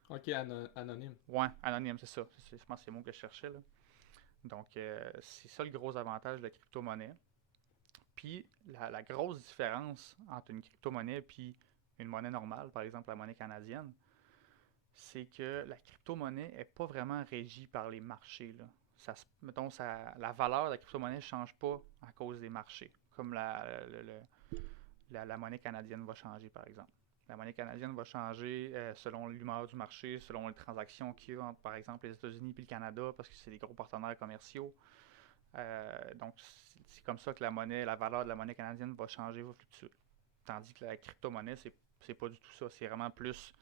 Ok, anonyme. Ouais, anonyme, c'est ça. Je pense que c'est le mot que je cherchais, là. Donc, c'est ça le gros avantage de la crypto-monnaie. Puis, la grosse différence entre une crypto-monnaie puis une monnaie normale, par exemple la monnaie canadienne, c'est que la crypto-monnaie n'est pas vraiment régie par les marchés, là. Mettons, la valeur de la crypto-monnaie ne change pas à cause des marchés, comme la monnaie canadienne va changer, par exemple. La monnaie canadienne va changer selon l'humeur du marché, selon les transactions qu'il y a entre, par exemple, les États-Unis et le Canada, parce que c'est des gros partenaires commerciaux. Donc, c'est comme ça que la valeur de la monnaie canadienne va changer, va fluctuer. Tandis que la crypto-monnaie, c'est pas du tout ça. C'est vraiment plus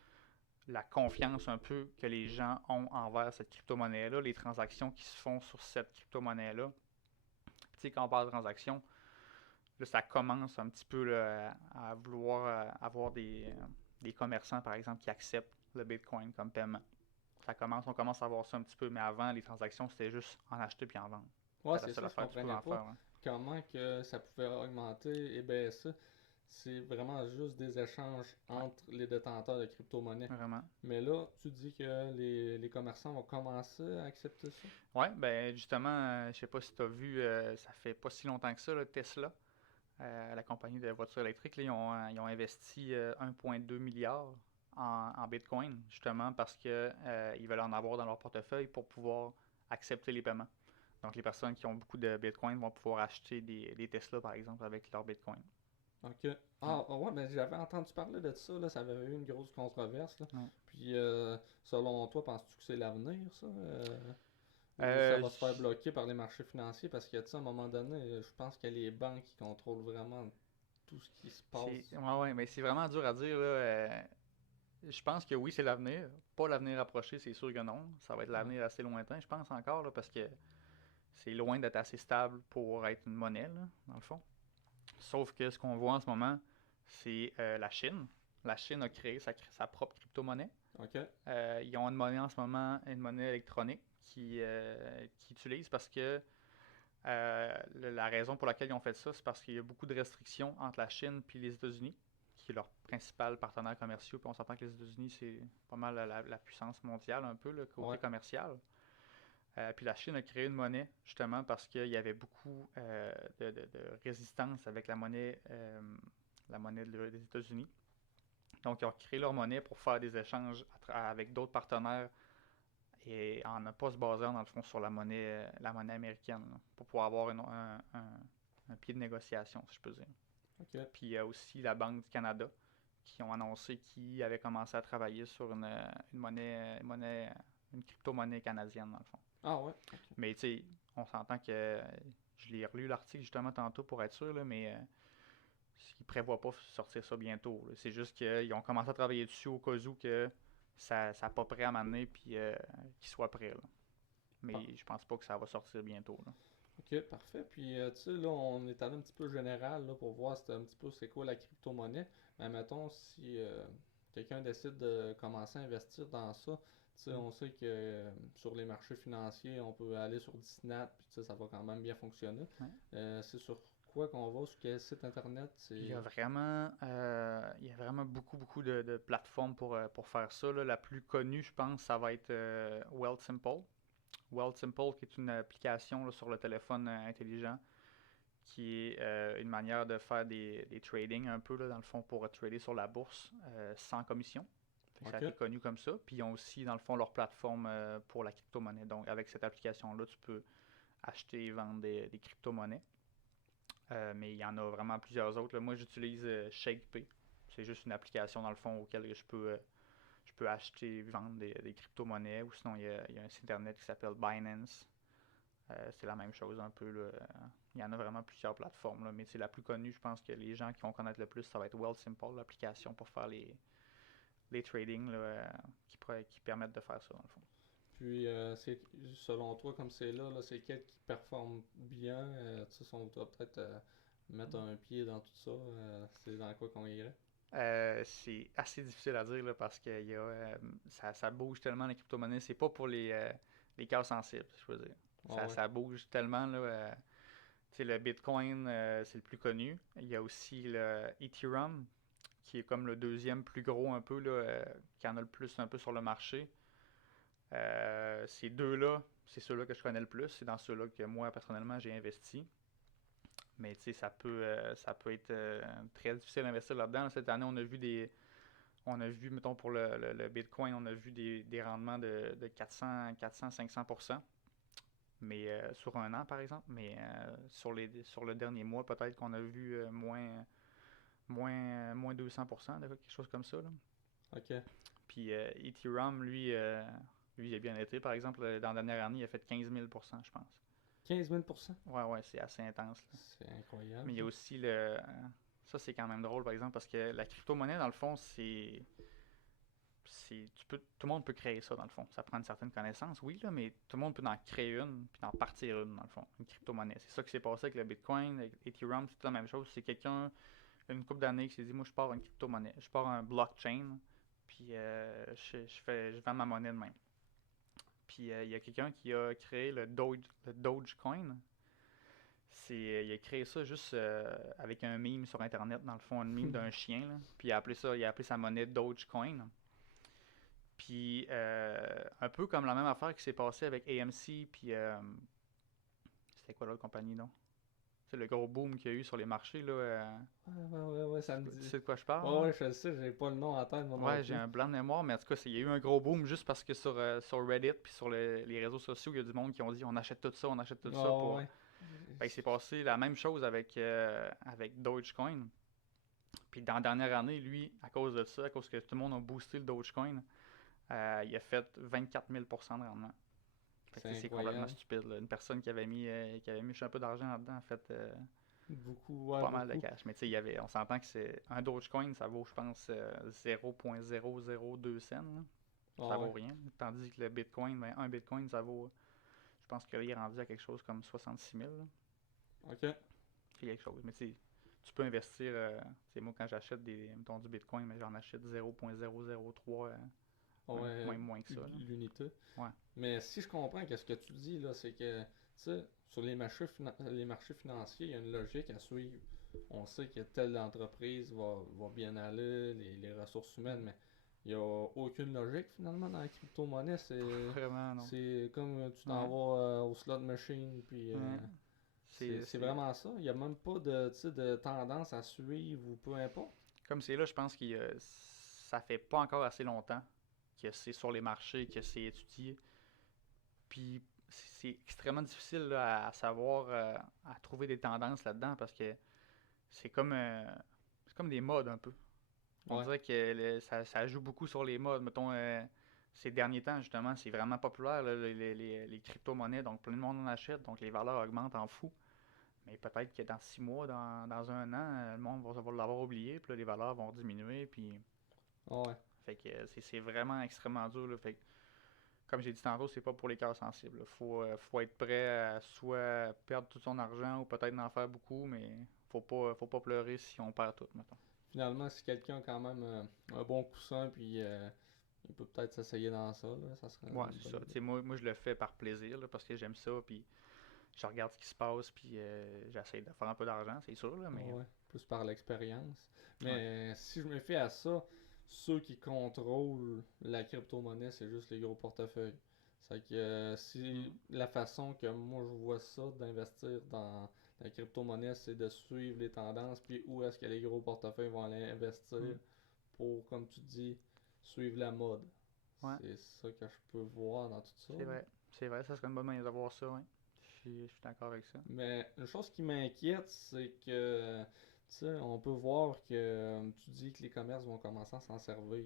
la confiance un peu que les gens ont envers cette crypto-monnaie-là, les transactions qui se font sur cette crypto-monnaie-là. Tu sais, quand on parle de transactions, là, ça commence un petit peu là, à vouloir avoir des commerçants, par exemple, qui acceptent le Bitcoin comme paiement. On commence à voir ça un petit peu, mais avant, les transactions, c'était juste en acheter puis en vendre. Ouais, C'était la c'est seule ça, je affaire que tu pouvais comprenais en pas. faire, hein. comment que ça pouvait augmenter et baisser. C'est vraiment juste des échanges Ouais, entre les détenteurs de crypto-monnaies. vraiment. Mais là, tu dis que les commerçants vont commencer à accepter ça? Ouais, ben justement, je sais pas si tu as vu, ça fait pas si longtemps que ça, là, Tesla, la compagnie de voitures électriques, là, ils ont investi 1,2 milliard en Bitcoin, justement parce que ils veulent en avoir dans leur portefeuille pour pouvoir accepter les paiements. Donc les personnes qui ont beaucoup de Bitcoin vont pouvoir acheter des Tesla, par exemple, avec leur Bitcoin. Ok. Ouais, Ouais, mais j'avais entendu parler de ça, là, ça avait eu une grosse controverse, là. ouais. Puis, selon toi, penses-tu que c'est l'avenir, ça? Ou ça Euh, va se faire j- bloquer par les marchés financiers? Parce que, tu sais, à un moment donné, je pense que les banques qui contrôlent vraiment tout ce qui se passe. ouais, ouais, mais c'est vraiment dur à dire, là. Je pense que oui, c'est l'avenir. Pas l'avenir approché, c'est sûr que non. Ça va être Ouais. l'avenir assez lointain, je pense encore, là, parce que c'est loin d'être assez stable pour être une monnaie, là, dans le fond. Sauf que ce qu'on voit en ce moment, c'est la Chine. La Chine a créé sa propre crypto-monnaie. Ok. Ils ont une monnaie en ce moment, une monnaie électronique qui utilisent parce que la raison pour laquelle ils ont fait ça, c'est parce qu'il y a beaucoup de restrictions entre la Chine et les États-Unis, qui est leur principal partenaire commercial. Puis on s'entend que les États-Unis, c'est pas mal la puissance mondiale, un peu, le côté Ouais. commercial. Puis la Chine a créé une monnaie, justement, parce qu'il y avait beaucoup de résistance avec la monnaie des États-Unis. Donc, ils ont créé leur monnaie pour faire des échanges avec d'autres partenaires et en ne pas se basant, dans le fond, sur la monnaie américaine, là, pour pouvoir avoir un pied de négociation, si je peux dire. Ok. Puis il y a aussi la Banque du Canada qui ont annoncé qu'ils avaient commencé à travailler sur une crypto-monnaie canadienne, dans le fond. Ah ouais. Ok. Mais tu sais, on s'entend que je l'ai relu l'article justement tantôt pour être sûr, là, mais ils prévoient pas sortir ça bientôt, là. C'est juste qu'ils ont commencé à travailler dessus au cas où que ça pas prêt à m'amener puis qu'il soit prêt, là. Ah, Mais je pense pas que ça va sortir bientôt, là. ok, parfait. Puis, tu sais, là, on est allé un petit peu général là, pour voir c'était un petit peu c'est quoi la crypto-monnaie. Mais mettons, si quelqu'un décide de commencer à investir dans ça, tu sais, Mm. on sait que sur les marchés financiers, on peut aller sur Disney, puis tu sais, ça va quand même bien fonctionner. Ouais. C'est sur quoi qu'on va, sur quel site internet? C'est. Il y a vraiment beaucoup, beaucoup de plateformes pour faire ça, là. La plus connue, je pense, ça va être Wealthsimple. Wealthsimple, qui est une application là, sur le téléphone intelligent, qui est une manière de faire des tradings un peu, là, dans le fond, pour trader sur la bourse sans commission. Fait que ça a Ok, été connu comme ça. Puis ils ont aussi, dans le fond, leur plateforme pour la crypto-monnaie. Donc, avec cette application-là, tu peux acheter et vendre des crypto-monnaies. Mais il y en a vraiment plusieurs autres, là. Moi, j'utilise ShakePay. C'est juste une application, dans le fond, auquel je peux acheter et vendre des crypto-monnaies. Ou sinon, il y a un site internet qui s'appelle Binance. C'est la même chose un peu, là. Il y en a vraiment plusieurs plateformes, là. Mais c'est la plus connue, je pense que les gens qui vont connaître le plus, ça va être Wealthsimple, l'application pour faire les tradings là, qui permettent de faire ça, dans le fond. puis c'est selon toi, comme c'est là, c'est quel qui performe bien? Tu sais, si on doit peut-être mettre un pied dans tout ça, c'est dans quoi qu'on irait? C'est assez difficile à dire là, parce que ça bouge tellement les crypto-monnaies. C'est pas pour les cœurs sensibles, je veux dire. Ah ouais. Ça bouge tellement. Là, tu sais, le Bitcoin, c'est le plus connu. Il y a aussi le Ethereum, qui est comme le deuxième plus gros un peu, là, qui en a le plus un peu sur le marché. Ces deux-là, c'est ceux-là que je connais le plus. C'est dans ceux-là que moi, personnellement, j'ai investi. Mais tu sais, ça peut être très difficile d'investir là-dedans. Cette année, on a vu, mettons, pour le Bitcoin, on a vu des rendements de 400-500%. Mais sur un an, par exemple. Mais sur le dernier mois, peut-être qu'on a vu moins 200%, quelque chose comme ça, là. Ok. Puis Ethereum, lui, il a bien été. Par exemple, dans la dernière année, il a fait 15 000%, je pense. 15 000%. Ouais, ouais, c'est assez intense, là. C'est incroyable, Mais il y a ça. aussi ça, c'est quand même drôle, par exemple, parce que la crypto-monnaie, dans le fond, tout le monde peut créer ça, dans le fond. Ça prend une certaine connaissance, oui, là, mais tout le monde peut en créer une, puis en partir une, dans le fond, une crypto-monnaie. C'est ça qui s'est passé avec le Bitcoin, avec Ethereum, c'est tout la même chose. C'est quelqu'un, une couple d'années, qui s'est dit, moi, je pars une crypto-monnaie. Je pars un blockchain, puis je vends ma monnaie de même. Puis il y a quelqu'un qui a créé le Dogecoin. Il a créé ça juste avec un meme sur Internet, dans le fond, un meme d'un chien, là. Puis il a appelé sa monnaie Dogecoin. Puis un peu comme la même affaire qui s'est passée avec AMC, puis c'était quoi l'autre compagnie, non? C'est le gros boom qu'il y a eu sur les marchés, là. Ouais, ça me Tu dit. sais de quoi je parle, Ouais, là? ouais, je le sais, j'ai pas le nom en tête, moi non Ouais, j'ai plus. un blanc de mémoire, mais en tout cas, il y a eu un gros boom juste parce que sur Reddit puis sur les réseaux sociaux, il y a du monde qui ont dit on achète tout ça Ouais, pour. ouais. Fait que c'est passé la même chose avec Dogecoin. Puis dans la dernière année, lui, à cause de ça, à cause que tout le monde a boosté le Dogecoin, il a fait 24 000 de rendement. Fait que C'est c'est complètement incroyable. stupide, là. Une personne qui avait mis un peu d'argent là-dedans a fait Beaucoup, ouais, pas mal de beaucoup. cash. Mais tu sais, on s'entend que c'est un Dogecoin, ça vaut, je pense, 0,002 cents, là. Ça Ah ouais. vaut rien. Tandis que le Bitcoin, ben, un Bitcoin, ça vaut, je pense qu'il est rendu à quelque chose comme 66 000, là. Ok. C'est quelque chose. Mais tu sais, tu peux investir, tu sais, moi quand j'achète mettons, du Bitcoin, mais j'en achète 0,003, Ouais, même moins que ça, là. l'unité. Ouais. Mais si je comprends qu'est-ce que tu dis là, c'est que, tu sais, sur les marchés financiers, il y a une logique à suivre. On sait que telle entreprise va bien aller, les ressources humaines, Mm. mais il n'y a aucune logique finalement dans la crypto-monnaie. Vraiment, non. C'est comme tu t'en Ouais. vas au slot machine, puis Ouais. c'est vraiment ça. Il n'y a même pas de, tu sais, de tendance à suivre ou peu importe. Comme c'est là, je pense que ça fait pas encore assez longtemps que c'est sur les marchés, que c'est étudié. Puis c'est extrêmement difficile là, à savoir, à trouver des tendances là-dedans parce que c'est comme, euh, c'est comme des modes un peu. On Ouais, dirait que ça joue beaucoup sur les modes. Mettons, ces derniers temps, justement, c'est vraiment populaire, là, les crypto-monnaies. Donc, plein de monde en achète. Donc, les valeurs augmentent en fou. Mais peut-être que dans 6 mois, dans un an, le monde va l'avoir oublié. Puis là, les valeurs vont diminuer. Puis, ouais. fait que c'est vraiment extrêmement dur, là. Fait que, comme j'ai dit tantôt, c'est pas pour les cœurs sensibles, là. Faut être prêt à soit perdre tout son argent ou peut-être en faire beaucoup. Mais faut pas pleurer si on perd tout, mettons. Finalement, si quelqu'un a quand même un bon coussin, puis il peut peut-être s'essayer dans ça, là, ça serait Ouais, une c'est bonne ça. Tu idée. sais, moi, je le fais par plaisir, là, parce que j'aime ça, puis je regarde ce qui se passe, puis j'essaie de faire un peu d'argent, c'est sûr, là, mais Ouais, plus par l'expérience. ouais. Mais si je me fie à ça, ceux qui contrôlent la crypto-monnaie, c'est juste les gros portefeuilles. C'est que si Mm. la façon que moi je vois ça d'investir dans la crypto-monnaie, c'est de suivre les tendances, puis où est-ce que les gros portefeuilles vont aller investir Mm. pour, comme tu dis, suivre la mode. Ouais, C'est ça que je peux voir dans tout ça, c'est là. vrai. C'est vrai, ça serait une bonne manière de voir ça, ouais. Je suis d'accord avec ça. Mais une chose qui m'inquiète, c'est que, tu sais, on peut voir que tu dis que les commerces vont commencer à s'en servir.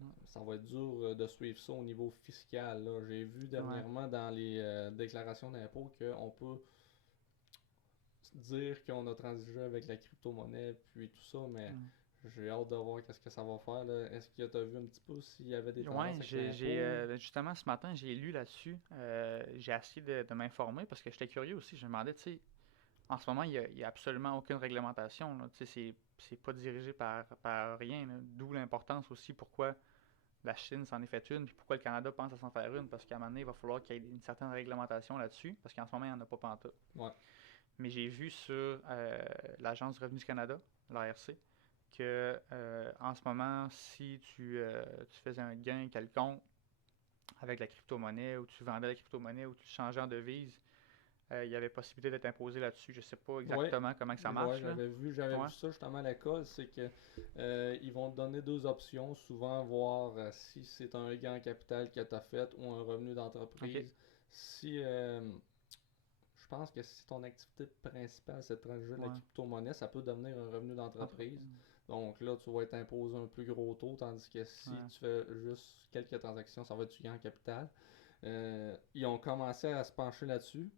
Mm. Ça va être dur de suivre ça au niveau fiscal, là. J'ai vu Ouais. dernièrement dans les déclarations d'impôts qu'on peut dire qu'on a transigé avec la crypto-monnaie puis tout ça, mais Mm. j'ai hâte de voir qu'est-ce que ça va faire, là. Est-ce que tu as vu un petit peu s'il y avait des Ouais, tendances avec l'impôt? justement ce matin, j'ai lu là-dessus. J'ai essayé de m'informer parce que j'étais curieux aussi. Je me demandais, tu sais, en ce moment, il y a absolument aucune réglementation, là. Tu sais, c'est pas dirigé par rien, là. D'où l'importance aussi pourquoi la Chine s'en est fait une, puis pourquoi le Canada pense à s'en faire une, parce qu'à un moment donné, il va falloir qu'il y ait une certaine réglementation là-dessus, parce qu'en ce moment, il n'y en a pas pantoute. Ouais, Mais j'ai vu sur l'Agence du revenu du Canada, l'ARC, que en ce moment, si tu faisais un gain quelconque avec la crypto-monnaie, ou tu vendais la crypto-monnaie, ou tu changeais en devise, il y avait possibilité d'être imposé là-dessus. Je sais pas ouais, exactement comment que ça ouais, marche, là. j'avais vu Ouais, ça justement à l'école, c'est que ils vont te donner deux options, souvent voir si c'est un gain en capital que tu as fait ou un revenu ok. d'entreprise. Si je pense que si ton activité principale c'est de transiger de la Ouais. crypto-monnaie, ça peut devenir un revenu Entre... d'entreprise. Donc là, tu vas être imposé un plus gros taux, tandis que si Ouais. tu fais juste quelques transactions, ça va être du gain en capital. Ils ont commencé à se pencher là-dessus,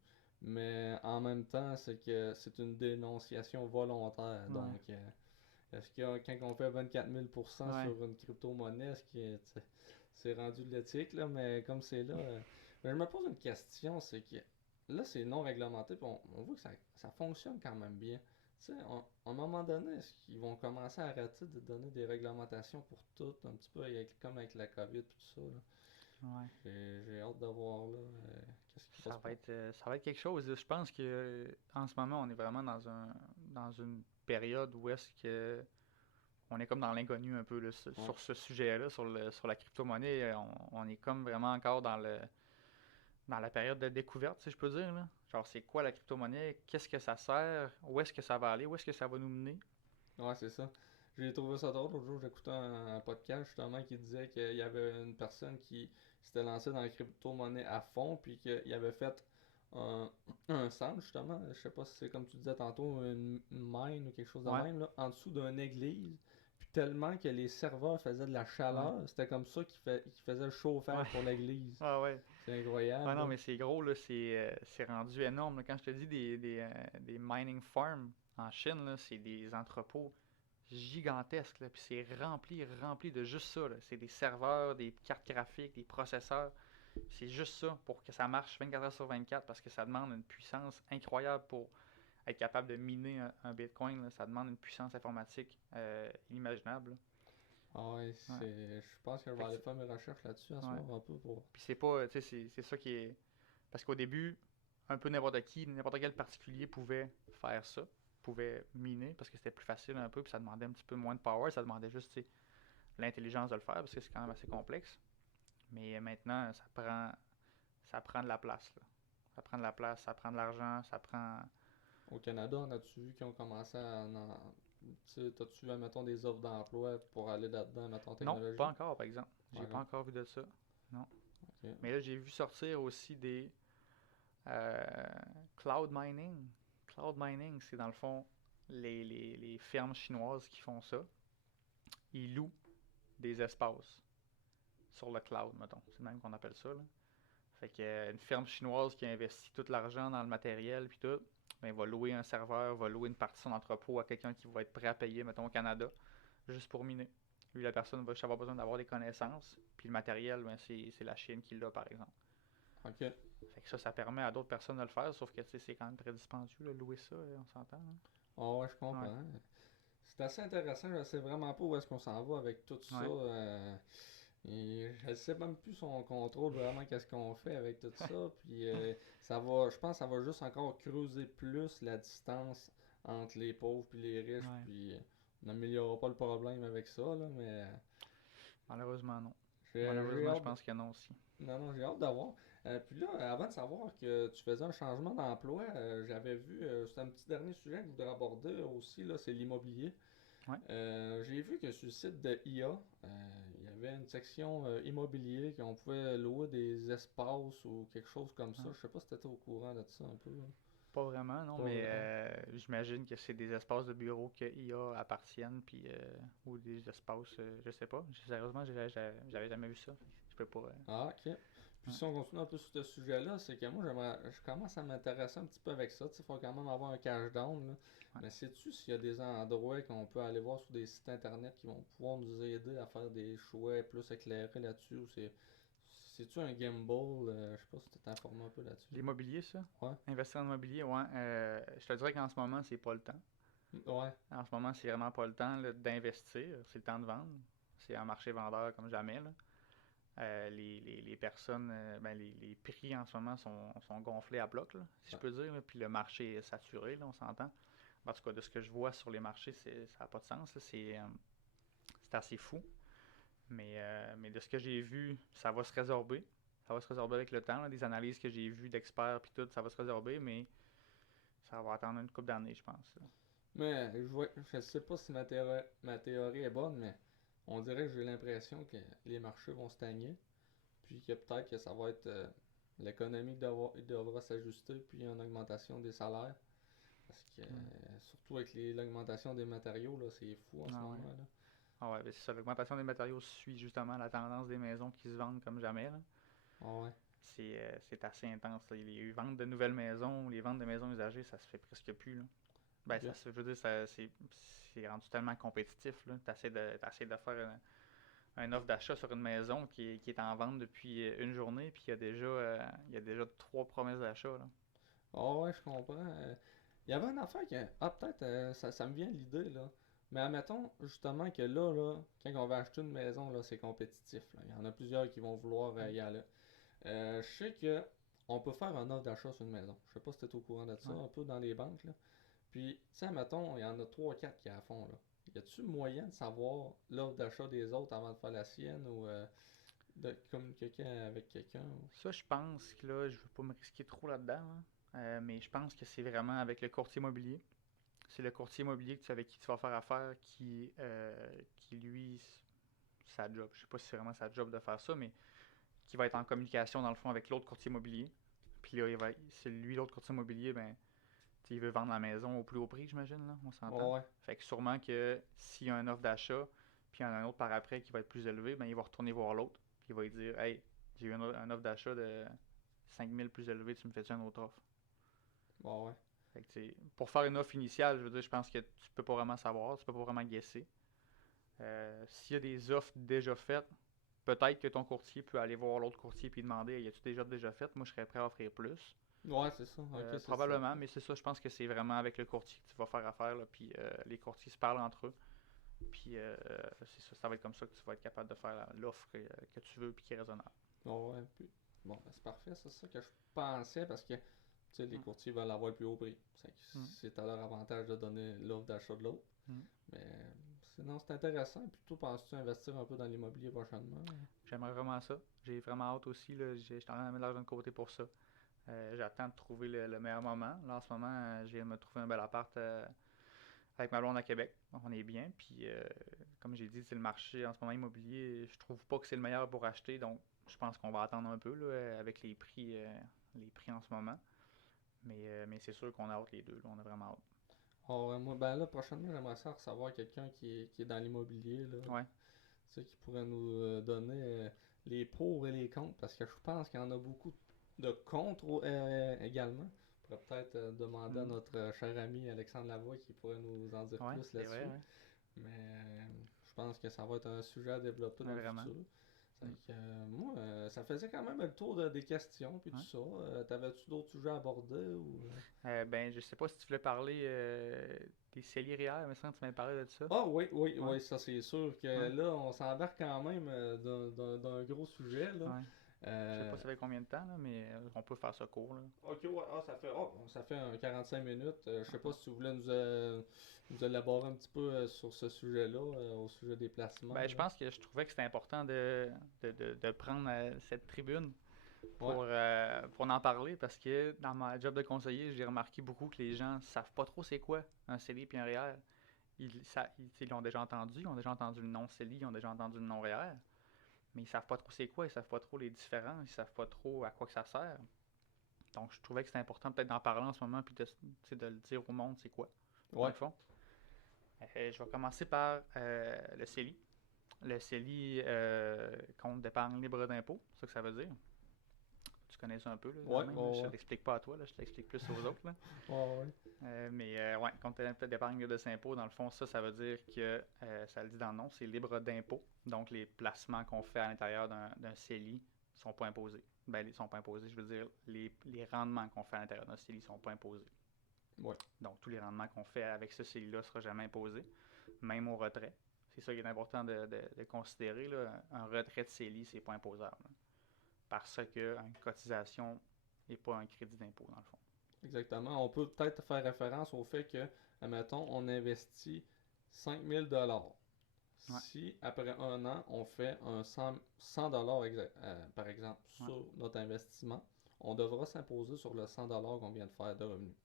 mais en même temps, c'est que c'est une dénonciation volontaire. Ouais. Donc, est-ce que quand on fait 24 000% Ouais. sur une crypto-monnaie, est-ce que c'est rendu de l'éthique, là, mais comme c'est là, mais je me pose une question, c'est que là, c'est non réglementé, puis on voit que ça fonctionne quand même bien. Tu sais, à un moment donné, est-ce qu'ils vont commencer à arrêter de donner des réglementations pour tout, un petit peu comme avec la COVID et tout ça, là? Ouais. J'ai hâte de voir là, qu'est-ce qui va se passer. Ça va être quelque chose. Je pense que en ce moment, on est vraiment dans une période où est-ce que on est comme dans l'inconnu un peu là, Ouais. sur ce sujet-là, sur la crypto-monnaie. On est comme vraiment encore dans la période de découverte, si je peux dire, là. Genre, c'est quoi la crypto-monnaie? Qu'est-ce que ça sert? Où est-ce que ça va aller? Où est-ce que ça va nous mener? Ouais, c'est ça. J'ai trouvé ça drôle. L'autre jour, j'écoutais un podcast justement qui disait qu'il y avait une personne qui s'était lancée dans la crypto-monnaie à fond, puis qu'il avait fait un, un centre justement. Je sais pas si c'est comme tu disais tantôt, une mine ou quelque chose de Ouais, même, là, en dessous d'une église. Puis tellement que les serveurs faisaient de la ouais, chaleur, c'était comme ça qu'ils faisaient le chauffage ouais. pour l'église. Ah ouais. C'est Ah incroyable, non, là. mais c'est gros, là, c'est rendu énorme, là. Quand je te dis des mining farms en Chine, là, c'est des entrepôts gigantesques, là, puis c'est rempli de juste ça, là. C'est des serveurs, des cartes graphiques, des processeurs. C'est juste ça pour que ça marche 24 heures sur 24 parce que ça demande une puissance incroyable pour être capable de miner un Bitcoin, là. Ça demande une puissance informatique inimaginable, Ah ouais, là. Ouais. je pense que je vais Fait que aller faire mes recherches là-dessus à ouais. soir un peu pour. Puis c'est pas, tu sais, c'est ça qui est. Parce qu'au début, un peu n'importe qui, n'importe quel particulier pouvait faire ça, pouvait miner parce que c'était plus facile un peu, puis ça demandait un petit peu moins de power, ça demandait juste tu sais, l'intelligence de le faire parce que c'est quand même assez complexe. Mais maintenant, ça prend de la place, là. Ça prend de la place, ça prend de l'argent, ça prend. Au Canada, on a-tu vu qu'ils ont commencé tu sais, t'as-tu, mettons, des offres d'emploi pour aller là-dedans, mettons, Non, pas technologie? encore, par exemple. J'ai pas Ouais, encore vu de ça. Non. ok. Mais là, j'ai vu sortir aussi des euh, cloud mining. Cloud mining, c'est dans le fond les fermes chinoises qui font ça. Ils louent des espaces sur le cloud, mettons. C'est le même qu'on appelle ça, là. Fait que une ferme chinoise qui investit tout l'argent dans le matériel puis tout, ben, va louer un serveur, va louer une partie de son entrepôt à quelqu'un qui va être prêt à payer, mettons au Canada, juste pour miner. Lui, la personne va juste avoir besoin d'avoir des connaissances, puis le matériel, ben, c'est la Chine qui l'a, par exemple. Ok. Fait que ça permet à d'autres personnes de le faire, sauf que c'est quand même très dispendieux, là, louer ça, on s'entend, Ah ouais, je hein? Ouais, comprends. C'est assez intéressant, je sais vraiment pas où est-ce qu'on s'en va avec tout ça. ouais. Et je sais même plus si on contrôle vraiment qu'est-ce qu'on fait avec tout ça. Puis ça va, je pense que ça va juste encore creuser plus la distance entre les pauvres et les riches. Ouais. Puis on n'améliorera pas le problème avec ça, là, mais Malheureusement, non. j'ai Malheureusement, je hâte. pense que non aussi. Non, non, j'ai hâte d'avoir. Puis là, avant de savoir que tu faisais un changement d'emploi, j'avais vu, c'est un petit dernier sujet que je voudrais aborder aussi, là, c'est l'immobilier. Ouais. J'ai vu que sur le site de IA, il y avait une section immobilier qu'on pouvait louer des espaces ou quelque chose comme ça. Ouais. Je sais pas si tu étais au courant de ça un peu, là. Pas vraiment, non, Pas mais vrai. j'imagine que c'est des espaces de bureau que IA appartiennent, puis ou des espaces, je sais pas. Sérieusement, j'avais jamais vu ça. Je peux pas. Ah, ok. Puis Ouais. si on continue un peu sur ce sujet-là, c'est que moi, je commence à m'intéresser un petit peu avec ça. Tu sais, il faut quand même avoir un cash down, là. Ouais. Mais sais-tu s'il y a des endroits qu'on peut aller voir sur des sites internet qui vont pouvoir nous aider à faire des choix plus éclairés là-dessus ou c'est-tu un gamble? Je sais pas si tu t'es informé un peu là-dessus. L'immobilier, ça? Ouais. Investir en immobilier, ouais. Je te dirais qu'en ce moment, c'est pas le temps. Ouais. En ce moment, c'est vraiment pas le temps là, d'investir. C'est le temps de vendre. C'est un marché vendeur comme jamais, là. Les personnes, ben, les prix en ce moment sont gonflés à bloc, là, si je Ouais. peux dire, là. Puis le marché est saturé, là, on s'entend. En tout cas, de ce que je vois sur les marchés, ça n'a pas de sens, là. C'est assez fou. Mais de ce que j'ai vu, ça va se résorber. Ça va se résorber avec le temps, là. Des analyses que j'ai vues d'experts, puis tout, ça va se résorber, mais ça va attendre une couple d'années, je pense, là. Mais je sais pas si ma théorie est bonne, mais on dirait que j'ai l'impression que les marchés vont stagner. Puis que peut-être que ça va être l'économie devra s'ajuster, puis une augmentation des salaires. Parce que Hmm. surtout avec l'augmentation des matériaux, là, c'est fou en ce Ah ouais. moment, là. Ah ouais, ben c'est ça. L'augmentation des matériaux suit justement la tendance des maisons qui se vendent comme jamais, là. Ah ouais. C'est assez intense, là. Les ventes de nouvelles maisons, les ventes de maisons usagées, ça se fait presque plus, là. Ben, Ok. je veux dire, c'est rendu tellement compétitif, là. T'essaies de faire un offre d'achat sur une maison qui est en vente depuis une journée, puis il y a déjà trois promesses d'achat, là. Ah ouais, je comprends. Il y avait une affaire qui. Ah, peut-être, ça me vient l'idée, là. Mais admettons justement que là, quand on va acheter une maison, là, c'est compétitif. Là. Il y en a plusieurs qui vont vouloir Mm. y aller. Je sais que on peut faire un offre d'achat sur une maison. Je sais pas si tu es au courant de ça, Ouais. un peu dans les banques. Là. Puis, tu sais, admettons, il y en a 3 4 qui la font. Là. Y a-tu moyen de savoir l'offre d'achat des autres avant de faire la sienne ou de communiquer avec quelqu'un? Ça, je pense que là, je veux pas me risquer trop là-dedans, là. Mais je pense que c'est vraiment avec le courtier immobilier. C'est le courtier immobilier avec qui tu vas faire affaire qui lui, sa job, je sais pas si c'est vraiment sa job de faire ça, mais qui va être en communication dans le fond avec l'autre courtier immobilier. Puis là, c'est lui, l'autre courtier immobilier, ben, il veut vendre la maison au plus haut prix, j'imagine, là, on s'entend. Ouais, ouais. Fait que sûrement que s'il y a une offre d'achat, puis il y en a un autre par après qui va être plus élevé, ben, il va retourner voir l'autre, puis il va lui dire, hey, j'ai eu une offre d'achat de 5 000 plus élevé, tu me fais-tu une autre offre? Bon, ouais. Fait que, pour faire une offre initiale, je veux dire, je pense que tu peux pas vraiment savoir, tu peux pas vraiment guesser. S'il y a des offres déjà faites, peut-être que ton courtier peut aller voir l'autre courtier et demander, y a-tu déjà fait? Moi, je serais prêt à offrir plus. Ouais, c'est ça. Ok, c'est ça. Probablement, mais c'est ça, je pense que c'est vraiment avec le courtier que tu vas faire affaire, là, puis les courtiers se parlent entre eux. Puis c'est ça, ça va être comme ça que tu vas être capable de faire l'offre que tu veux puis qui est raisonnable. Bon, ouais. Puis, bon, ben, c'est parfait. C'est ça que je pensais parce que, tu sais, les Mm. courtiers veulent avoir le plus haut prix. Mm. C'est à leur avantage de donner l'offre d'achat de l'autre. Mm. Mais sinon, c'est intéressant. Puis, toi, penses-tu investir un peu dans l'immobilier prochainement? J'aimerais vraiment ça. J'ai vraiment hâte aussi. Là, je suis en train de mettre l'argent de côté pour ça. J'attends de trouver le meilleur moment. Là, en ce moment, je viens de me trouver un bel appart avec ma blonde à Québec. Donc, on est bien. Puis, comme j'ai dit, c'est le marché en ce moment immobilier. Je trouve pas que c'est le meilleur pour acheter. Donc, je pense qu'on va attendre un peu là, avec les prix en ce moment. Mais c'est sûr qu'on a hâte les deux. Là, on a vraiment hâte. Oh, ouais, moi, ben là, prochainement, j'aimerais ça recevoir quelqu'un qui est dans l'immobilier, là. Ouais. Tu sais, qui pourrait nous donner les pour et les contre. Parce que je pense qu'il y en a beaucoup de contre également. On pourrait peut-être demander à Mm. notre cher ami Alexandre Lavoie qui pourrait nous en dire Ouais, plus c'est vrai, là-dessus. ouais. Mais je pense que ça va être un sujet à développer dans Ouais, le vraiment. futur. Mm. Moi, ça faisait quand même le tour des questions puis tout Ouais. ça. T'avais-tu d'autres sujets à aborder ou... Ben, je sais pas si tu voulais parler des celliers réels, mais ça, tu m'avais parlé de ça. Ah oui, oui, Ouais, oui, ça c'est sûr que ouais, là, on s'embarque quand même d'un gros sujet là. ouais. Je sais pas Euh, ça fait combien de temps, là, mais on peut faire ça court, là. ok, ouais, ça fait un 45 minutes. Je sais pas Ouais. si tu voulais nous élaborer un petit peu sur ce sujet-là, au sujet des placements Ben, je là. pense que je trouvais que c'était important de prendre cette tribune Ouais, pour en parler parce que dans ma job de conseiller, j'ai remarqué beaucoup que les gens savent pas trop c'est quoi un CELI et un REER. Ils l'ont déjà entendu, ils ont déjà entendu le nom CELI, ils ont déjà entendu le nom REER, mais ils savent pas trop c'est quoi, ils savent pas trop les différences, ils savent pas trop à quoi que ça sert. Donc, je trouvais que c'était important peut-être d'en parler en ce moment puis de le dire au monde c'est quoi, dans ouais, le fond. Je vais commencer par le CELI. Le CELI, compte d'épargne libre d'impôt, c'est ça que ça veut dire. Tu connais ça un peu, là, quand ouais, même. Là. Je te ouais, l'explique pas à toi, là, je te l'explique plus aux autres. Là. ouais, ouais, Mais ouais, compte d'épargne libre d'impôt, dans le fond, ça veut dire que, ça le dit dans le nom, c'est libre d'impôt. Donc, les placements qu'on fait à l'intérieur d'un CELI sont pas imposés. Ben, ils sont pas imposés, je veux dire, les rendements qu'on fait à l'intérieur d'un CELI sont pas imposés. ouais. Donc, tous les rendements qu'on fait avec ce CELI-là ne seront jamais imposés, même au retrait. C'est ça qui est important de considérer. Là. Un retrait de CELI, c'est pas imposable. Là, parce qu'une cotisation n'est pas un crédit d'impôt, dans le fond. Exactement. On peut peut-être faire référence au fait que, admettons, on investit 5 000 $. Ouais, Si après un an, on fait un 100 par exemple, ouais, sur notre investissement, on devra s'imposer sur le 100 $ qu'on vient de faire de revenus.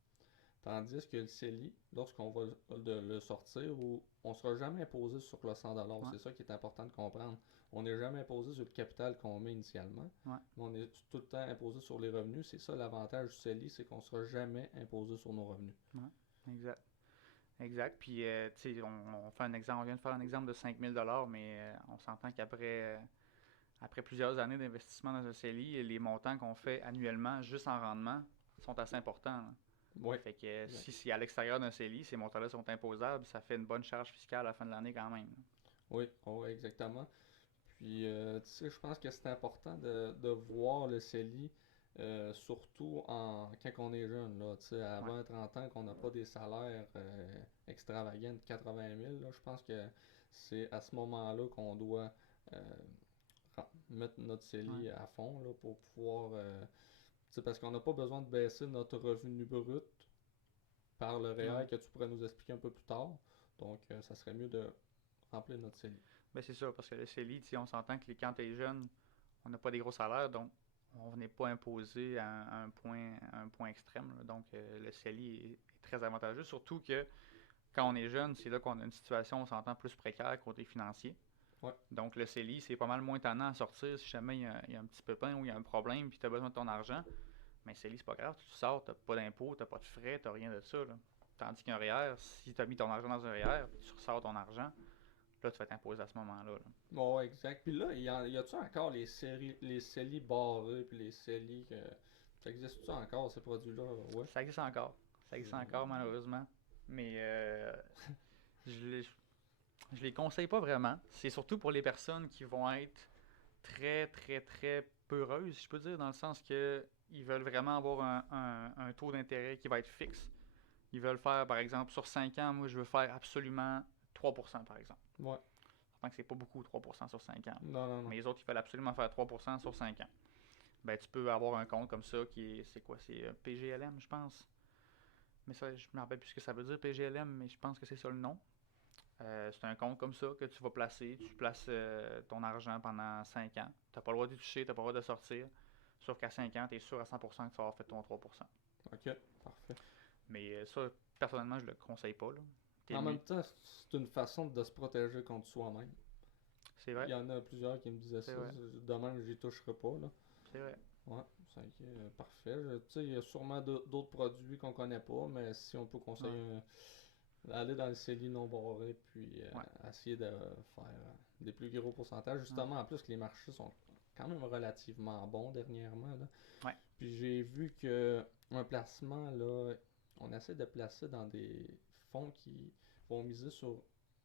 Tandis que le CELI, lorsqu'on va le sortir, on ne sera jamais imposé sur le 100 $. ouais, C'est ça qui est important de comprendre. On n'est jamais imposé sur le capital qu'on met initialement, ouais, mais on est tout le temps imposé sur les revenus. C'est ça l'avantage du CELI, c'est qu'on ne sera jamais imposé sur nos revenus. ouais, exact. Exact. Puis, tu sais, on fait un exemple, on vient de faire un exemple de 5 000 $, mais on s'entend après plusieurs années d'investissement dans un CELI, les montants qu'on fait annuellement, juste en rendement, sont assez importants. Là. Oui, Fait que exact. si c'est à l'extérieur d'un CELI, ces montants-là sont imposables, ça fait une bonne charge fiscale à la fin de l'année quand même. Oui, oh, exactement. Puis, tu sais, je pense que c'est important de voir le CELI surtout quand on est jeune, là, tu sais, à Ouais. 20-30 ans, qu'on n'a pas des salaires extravagants de 80 000, là, je pense que c'est à ce moment-là qu'on doit euh, mettre notre Ouais. CELI à fond là, pour pouvoir. Tu sais, parce qu'on n'a pas besoin de baisser notre revenu brut par le Ouais. REER que tu pourrais nous expliquer un peu plus tard. Donc, ça serait mieux de remplir notre CELI. Ben c'est ça, parce que le CELI, tu sais, on s'entend que quand t'es jeune, on n'a pas des gros salaires, donc on n'est pas imposé à un point extrême, là. Donc le CELI est très avantageux, surtout que quand on est jeune, c'est là qu'on a une situation, on s'entend, plus précaire côté financier. Ouais, Donc le CELI, c'est pas mal moins tannant à sortir si jamais il y a un petit pépin ou il y a un problème puis tu as besoin de ton argent. Mais CELI, c'est pas grave, tu sors, t'as pas d'impôt, t'as pas de frais, t'as rien de ça, là. Tandis qu'un REER, si tu as mis ton argent dans un REER, tu ressors ton argent, là tu vas t'imposer à ce moment-là, là. bon, ouais, exact. Puis là, y a-tu encore les CELI barrés, puis les CELI que. Ça existe-tu encore, ces produits-là? Ouais. Ça existe encore. Ça existe encore, malheureusement. Mais je les, je les conseille pas vraiment. C'est surtout pour les personnes qui vont être très, très, très peureuses, si je peux dire, dans le sens que ils veulent vraiment avoir un taux d'intérêt qui va être fixe. Ils veulent faire, par exemple, sur 5 ans, moi, je veux faire absolument 3%, par exemple. Ouais. Tant que c'est pas beaucoup, 3% sur 5 ans. Non, non, non. Mais les autres, ils veulent absolument faire 3% sur 5 ans. Ben, tu peux avoir un compte comme ça qui est, c'est quoi, c'est PGLM, je pense. Mais ça, je me rappelle plus ce que ça veut dire, PGLM, mais je pense que c'est ça le nom. C'est un compte comme ça que tu vas placer. Tu places ton argent pendant 5 ans. Tu n'as pas le droit de toucher, tu n'as pas le droit de sortir. Sauf qu'à 5 ans, tu es sûr à 100% que tu vas avoir fait ton 3%. Ok, parfait. Mais ça, personnellement, je le conseille pas, là. T'es En mieux. même temps, c'est une façon de se protéger contre soi-même. C'est Il vrai, y en a plusieurs qui me disaient c'est ça. vrai, Demain, j'y toucherai pas, là. c'est vrai. Ouais, c'est parfait. Tu sais, il y a sûrement d'autres produits qu'on connaît pas, mais si on peut conseiller Ouais, aller dans le CELI non barré, puis ouais, essayer de faire des plus gros pourcentages. ouais, Justement, en plus que les marchés sont quand même relativement bons dernièrement, là. ouais, Puis j'ai vu que un placement, là, on essaie de placer dans des fonds qui vont miser sur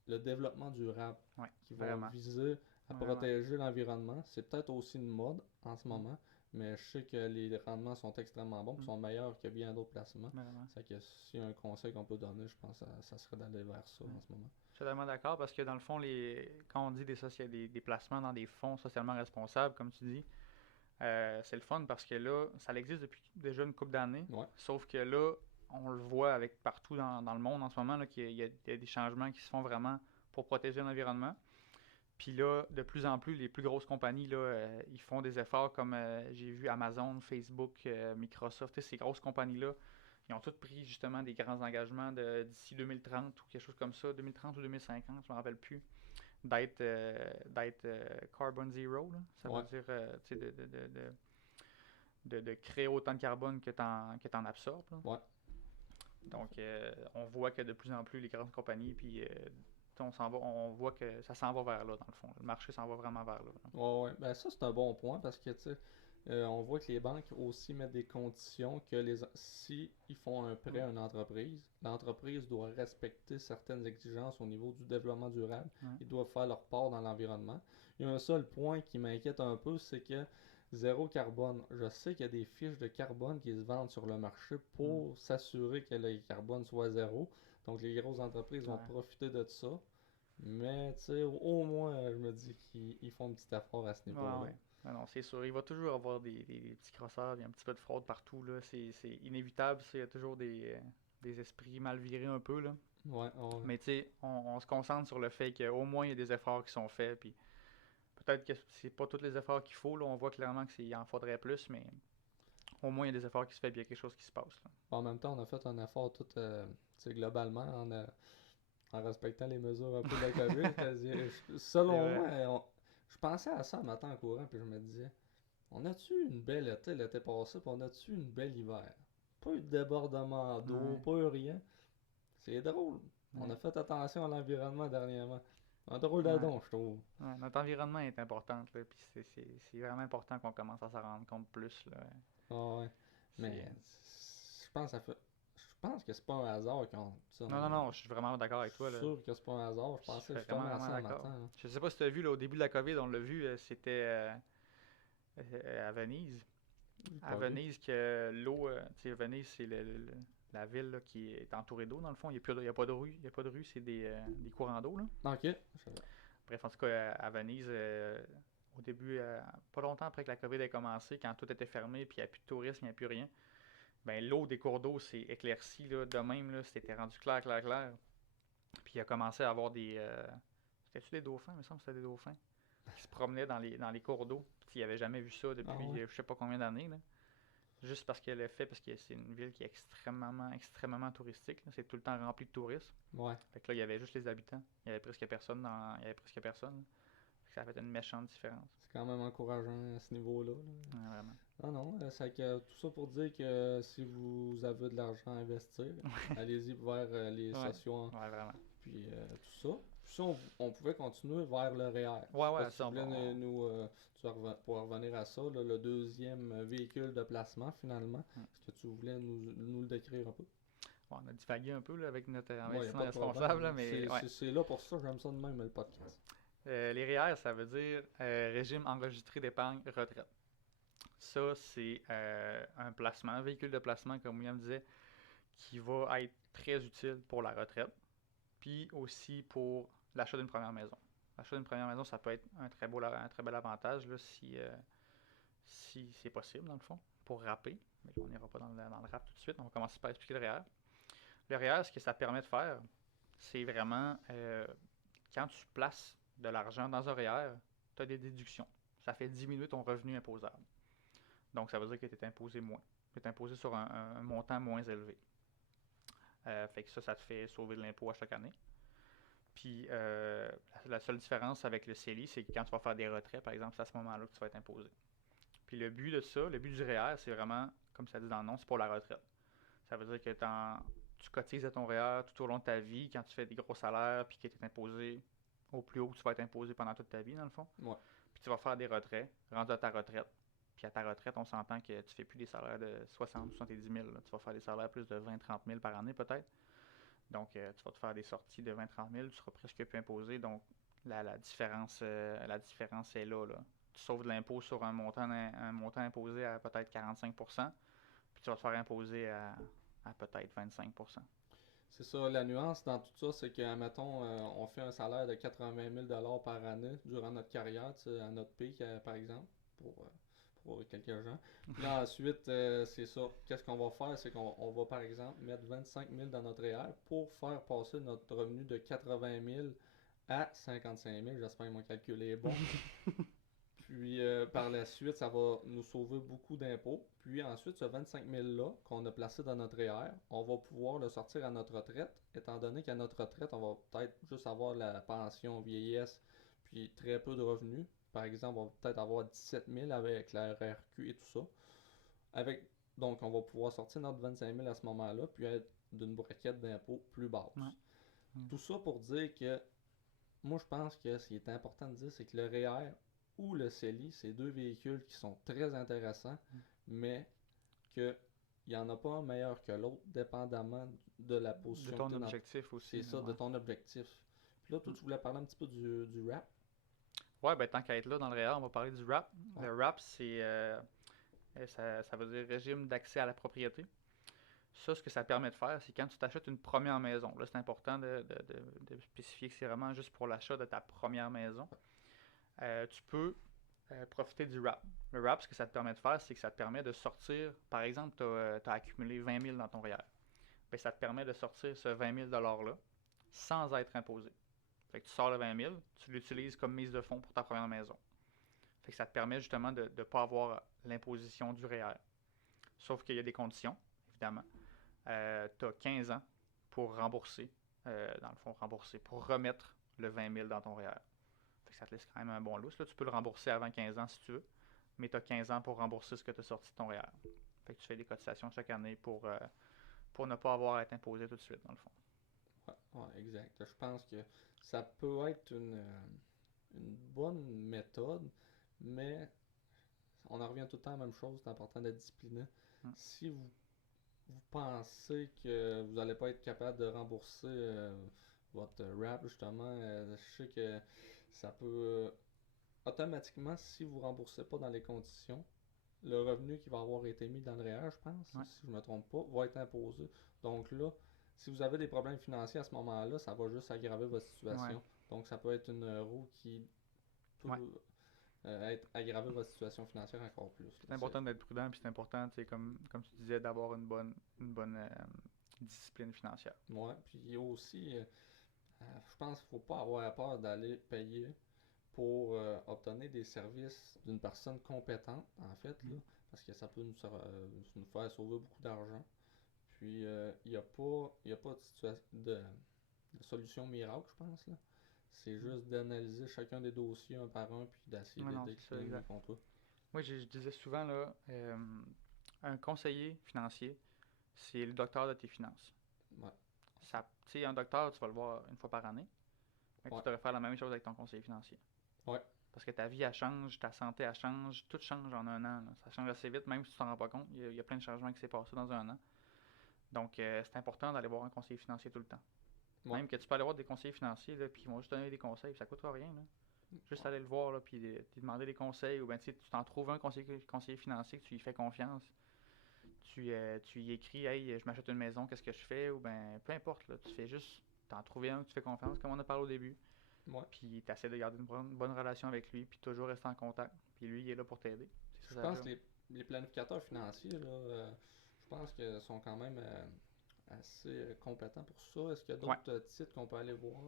le développement durable, ouais, qui vont vraiment, viser à vraiment. protéger l'environnement. C'est peut-être aussi une mode en ce Mm, moment, mais je sais que les rendements sont extrêmement bons, mm, sont meilleurs que bien d'autres placements. vraiment. C'est que s'il y a un conseil qu'on peut donner, je pense que ça serait d'aller vers ça Ouais. en ce moment. Je suis totalement d'accord parce que dans le fond, quand on dit des placements dans des fonds socialement responsables, comme tu dis, c'est le fun parce que là, ça existe depuis déjà une couple d'années. Ouais, Sauf que là, on le voit avec partout dans le monde en ce moment, là, qu'il y a des changements qui se font vraiment pour protéger l'environnement. Puis là, de plus en plus, les plus grosses compagnies, là, ils font des efforts comme j'ai vu Amazon, Facebook, Microsoft, tu sais, ces grosses compagnies-là, ils ont toutes pris justement des grands engagements d'ici 2030 ou quelque chose comme ça, 2030 ou 2050, je me rappelle plus, d'être carbon zero, là. Ça veut ouais, dire tu sais, de créer autant de carbone que t'en absorbes, là. ouais. Donc, on voit que de plus en plus les grandes compagnies, puis on voit que ça s'en va vers là, dans le fond. Le marché s'en va vraiment vers là, là. Ouais, ouais. Ben ça, c'est un bon point parce que, tu sais, on voit que les banques aussi mettent des conditions que si ils font un prêt Mm. à une entreprise, l'entreprise doit respecter certaines exigences au niveau du développement durable. Ouais. Ils doivent faire leur part dans l'environnement. Il y a un seul point qui m'inquiète un peu, c'est que zéro carbone. Je sais qu'il y a des fiches de carbone qui se vendent sur le marché Mm. pour s'assurer que le carbone soit zéro. Donc les grosses entreprises vont Ouais. profiter de ça. Mais tu sais, au moins, je me dis qu'ils font un petit effort à ce Ouais, niveau-là. ouais. Non, non, c'est sûr. Il va toujours avoir des petits crosseurs, il y a un petit peu de fraude partout, là. C'est inévitable, il y a toujours des esprits mal virés un peu, là. Ouais, ouais. Mais tu sais, on se concentre sur le fait qu'au moins il y a des efforts qui sont faits, puis peut-être que c'est pas tous les efforts qu'il faut, là. On voit clairement qu'il en faudrait plus, mais au moins il y a des efforts qui se font, puis il y a quelque chose qui se passe, là. En même temps, on a fait un effort tout, tu sais, globalement en respectant les mesures un peu de la COVID. C'est-à-dire, C'est selon vrai. moi, je pensais à ça en matin en courant, puis je me disais, on a-tu eu une belle été l'été passé, puis on a-tu eu une belle hiver? Pas eu de débordement d'eau, Ouais, pas eu rien. C'est drôle. On a ouais, fait attention à l'environnement dernièrement. Un drôle ouais. d'adon, je trouve. Ouais, notre environnement est important, là, puis c'est vraiment important qu'on commence à s'en rendre compte plus, là. Ah ouais. C'est... Mais je pense que ça fait. Je pense que c'est pas un hasard quand. Tu sais, Non, non, non, je suis vraiment d'accord je avec toi, suis là. sûr que c'est pas un hasard. Je Je suis pensais vraiment, justement à vraiment ça un d'accord. matin, là. Je sais pas si tu as vu, là, au début de la COVID, on l'a vu, c'était à Venise. À Venise, que l'eau, tu sais, Venise, c'est la ville là, qui est entourée d'eau, dans le fond. Il y a pas de rue. Il y a pas de rue, c'est des courants d'eau, là. Ok. Bref, en tout cas, à Venise, au début, pas longtemps après que la COVID ait commencé, quand tout était fermé, puis il n'y a plus de tourisme, il n'y a plus rien, ben l'eau des cours d'eau s'est éclaircie, là, de même, là, c'était rendu clair, clair, clair. Puis il a commencé à avoir des... c'était-tu des dauphins? Il me semble que c'était des dauphins qui se promenaient dans les cours d'eau. Puis il n'avait jamais vu ça Ah depuis ouais. je sais pas combien d'années, là. Juste parce qu'elle le fait, parce que c'est une ville qui est extrêmement, extrêmement touristique, là. C'est tout le temps rempli de touristes. Ouais. Fait que là, il y avait juste les habitants. Il y avait presque personne Il y avait presque personne. Fait que ça a fait une méchante différence. C'est quand même encourageant à ce niveau-là. Là. Ouais, vraiment. Ah non, c'est que tout ça pour dire que si vous avez de l'argent à investir, allez-y vers les Ouais, sociaux, ouais, vraiment. puis tout ça. Puis ça, on pouvait continuer vers le REER. Ouais, Je sais pas ouais, si tu ça, voulais pour revenir à ça, là, le deuxième véhicule de placement finalement. Est-ce que tu voulais nous le décrire un peu? bon, on a divagué un peu là, avec notre Ouais, y a investissement pas de responsable, là, problème. mais ouais. C'est là pour ça, j'aime ça de même le podcast. Les REER, ça veut dire régime enregistré d'épargne retraite. Ça, c'est un placement, un véhicule de placement, comme William disait, qui va être très utile pour la retraite, puis aussi pour l'achat d'une première maison. L'achat d'une première maison, ça peut être un très bel avantage là, si c'est possible, dans le fond, pour rapper. Mais là, on n'ira pas dans le rap tout de suite. On va commencer par expliquer le REER. Le REER, ce que ça permet de faire, c'est vraiment quand tu places de l'argent dans un REER, tu as des déductions. Ça fait diminuer ton revenu imposable. Donc, ça veut dire que tu es imposé moins. Tu es imposé sur un montant moins élevé. Fait que ça te fait sauver de l'impôt à chaque année. Puis, la seule différence avec le CELI, c'est que quand tu vas faire des retraits, par exemple, c'est à ce moment-là que tu vas être imposé. Puis, le but de ça, le but du REER, c'est vraiment, comme ça dit dans le nom, c'est pour la retraite. Ça veut dire que tu cotises à ton REER tout au long de ta vie quand tu fais des gros salaires puis que tu es imposé au plus haut que tu vas être imposé pendant toute ta vie, dans le fond. Ouais. Puis tu vas faire des retraits, rendu à ta retraite. Puis à ta retraite, on s'entend que tu fais plus des salaires de 60 70 000. Là. Tu vas faire des salaires plus de 20 30 000 par année peut-être. Donc tu vas te faire des sorties de 20 30 000, tu seras presque plus imposé. Donc la différence est là. Tu sauves de l'impôt sur un montant imposé à peut-être 45%, puis tu vas te faire imposer à peut-être 25%. C'est ça, la nuance dans tout ça, c'est que, mettons, on fait un salaire de 80 000 par année durant notre carrière, à notre pic, par exemple, pour quelques gens. Puis là, ensuite, c'est ça. Qu'est-ce qu'on va faire? C'est qu'on va, par exemple, mettre 25 000 dans notre REER pour faire passer notre revenu de 80 000 à 55 000. J'espère que mon calcul est bon. Puis par la suite, ça va nous sauver beaucoup d'impôts. Puis ensuite, ce 25 000-là qu'on a placé dans notre REER, on va pouvoir le sortir à notre retraite, étant donné qu'à notre retraite, on va peut-être juste avoir la pension vieillesse, puis très peu de revenus. Par exemple, on va peut-être avoir 17 000 avec la RRQ et tout ça. Donc, on va pouvoir sortir notre 25 000 à ce moment-là, puis être d'une braquette d'impôts plus basse. Ouais. Tout ça pour dire que moi, je pense que ce qui est important de dire, c'est que le REER ou le CELI, c'est deux véhicules qui sont très intéressants, mais qu'il n'y en a pas un meilleur que l'autre, dépendamment de la De position ton que tu es dans. objectif aussi. C'est ça, de Ouais. ton objectif. Puis là, toi, tu voulais parler un petit peu du rap. Ouais, ben tant qu'à être là dans le REER, on va parler du RAP. Ouais. Le RAP, ça veut dire régime d'accès à la propriété. Ça, ce que ça permet de faire, c'est quand tu t'achètes une première maison. Là, c'est important de spécifier que c'est vraiment juste pour l'achat de ta première maison. Tu peux profiter du RAP. Le RAP, ce que ça te permet de faire, c'est que ça te permet de sortir, par exemple, tu as accumulé 20 000 dans ton REER. Ben, ça te permet de sortir ce 20 000 $-là sans être imposé. Fait que tu sors le 20 000, tu l'utilises comme mise de fonds pour ta première maison. Fait que ça te permet justement de ne pas avoir l'imposition du REER. Sauf qu'il y a des conditions, évidemment. Tu as 15 ans pour rembourser, dans le fond, pour remettre le 20 000 dans ton REER. Fait que ça te laisse quand même un bon lousse. Là, tu peux le rembourser avant 15 ans si tu veux, mais tu as 15 ans pour rembourser ce que tu as sorti de ton REER. Fait que tu fais des cotisations chaque année pour ne pas avoir à être imposé tout de suite, dans le fond. Ouais, exact. Je pense que ça peut être une bonne méthode, mais on en revient tout le temps à la même chose, c'est important d'être discipliné. Hmm. Si vous pensez que vous n'allez pas être capable de rembourser votre RAP, justement, je sais que ça peut automatiquement, si vous ne remboursez pas dans les conditions, le revenu qui va avoir été mis dans le REER, je pense, Ouais, si je me trompe pas, va être imposé. Donc là, si vous avez des problèmes financiers à ce moment-là, ça va juste aggraver votre ouais, situation. Donc ça peut être une roue qui peut ouais. aggraver votre situation financière encore plus. Là. C'est important d'être prudent, puis c'est important, tu sais, comme tu disais, d'avoir une bonne discipline financière. Ouais, puis aussi, je pense qu'il ne faut pas avoir peur d'aller payer pour obtenir des services d'une personne compétente, en fait, Mm. là, parce que ça peut nous faire sauver beaucoup d'argent. Puis, il y a pas de solution miracle, je pense, là. C'est Mm. juste d'analyser chacun des dossiers un par un, puis d'essayer Ouais, non, d'aider le c'est ça, client mieux exact. qu'on peut. Moi, je disais souvent, là, un conseiller financier, c'est le docteur de tes finances. Ouais, Ça, tu sais, un docteur, tu vas le voir une fois par année, mais tu ouais, devrais faire la même chose avec ton conseiller financier. ouais, Parce que ta vie, elle change, ta santé, elle change, tout change en un an, là. Ça change assez vite, même si tu t'en rends pas compte. Il y a plein de changements qui s'est passé dans un an. Donc, c'est important d'aller voir un conseiller financier tout le temps. ouais, Même que tu peux aller voir des conseillers financiers, là, puis ils vont juste donner des conseils, puis ça coûte rien, là. Juste ouais. aller le voir, là, puis lui demander des conseils, ou bien tu t'en trouves un conseiller financier que tu lui fais confiance. Tu y écris, hey, je m'achète une maison, qu'est-ce que je fais, ou ben peu importe, là, tu fais juste t'en trouver un que tu fais confiance, comme on a parlé au début, Ouais. puis tu essaies de garder une bonne relation avec lui, puis toujours rester en contact, puis lui, il est là pour t'aider. C'est Je ça sa pense job. que les planificateurs financiers, là, je pense qu'ils sont quand même assez compétents pour ça. Est-ce qu'il y a Ouais. d'autres titres qu'on peut aller voir?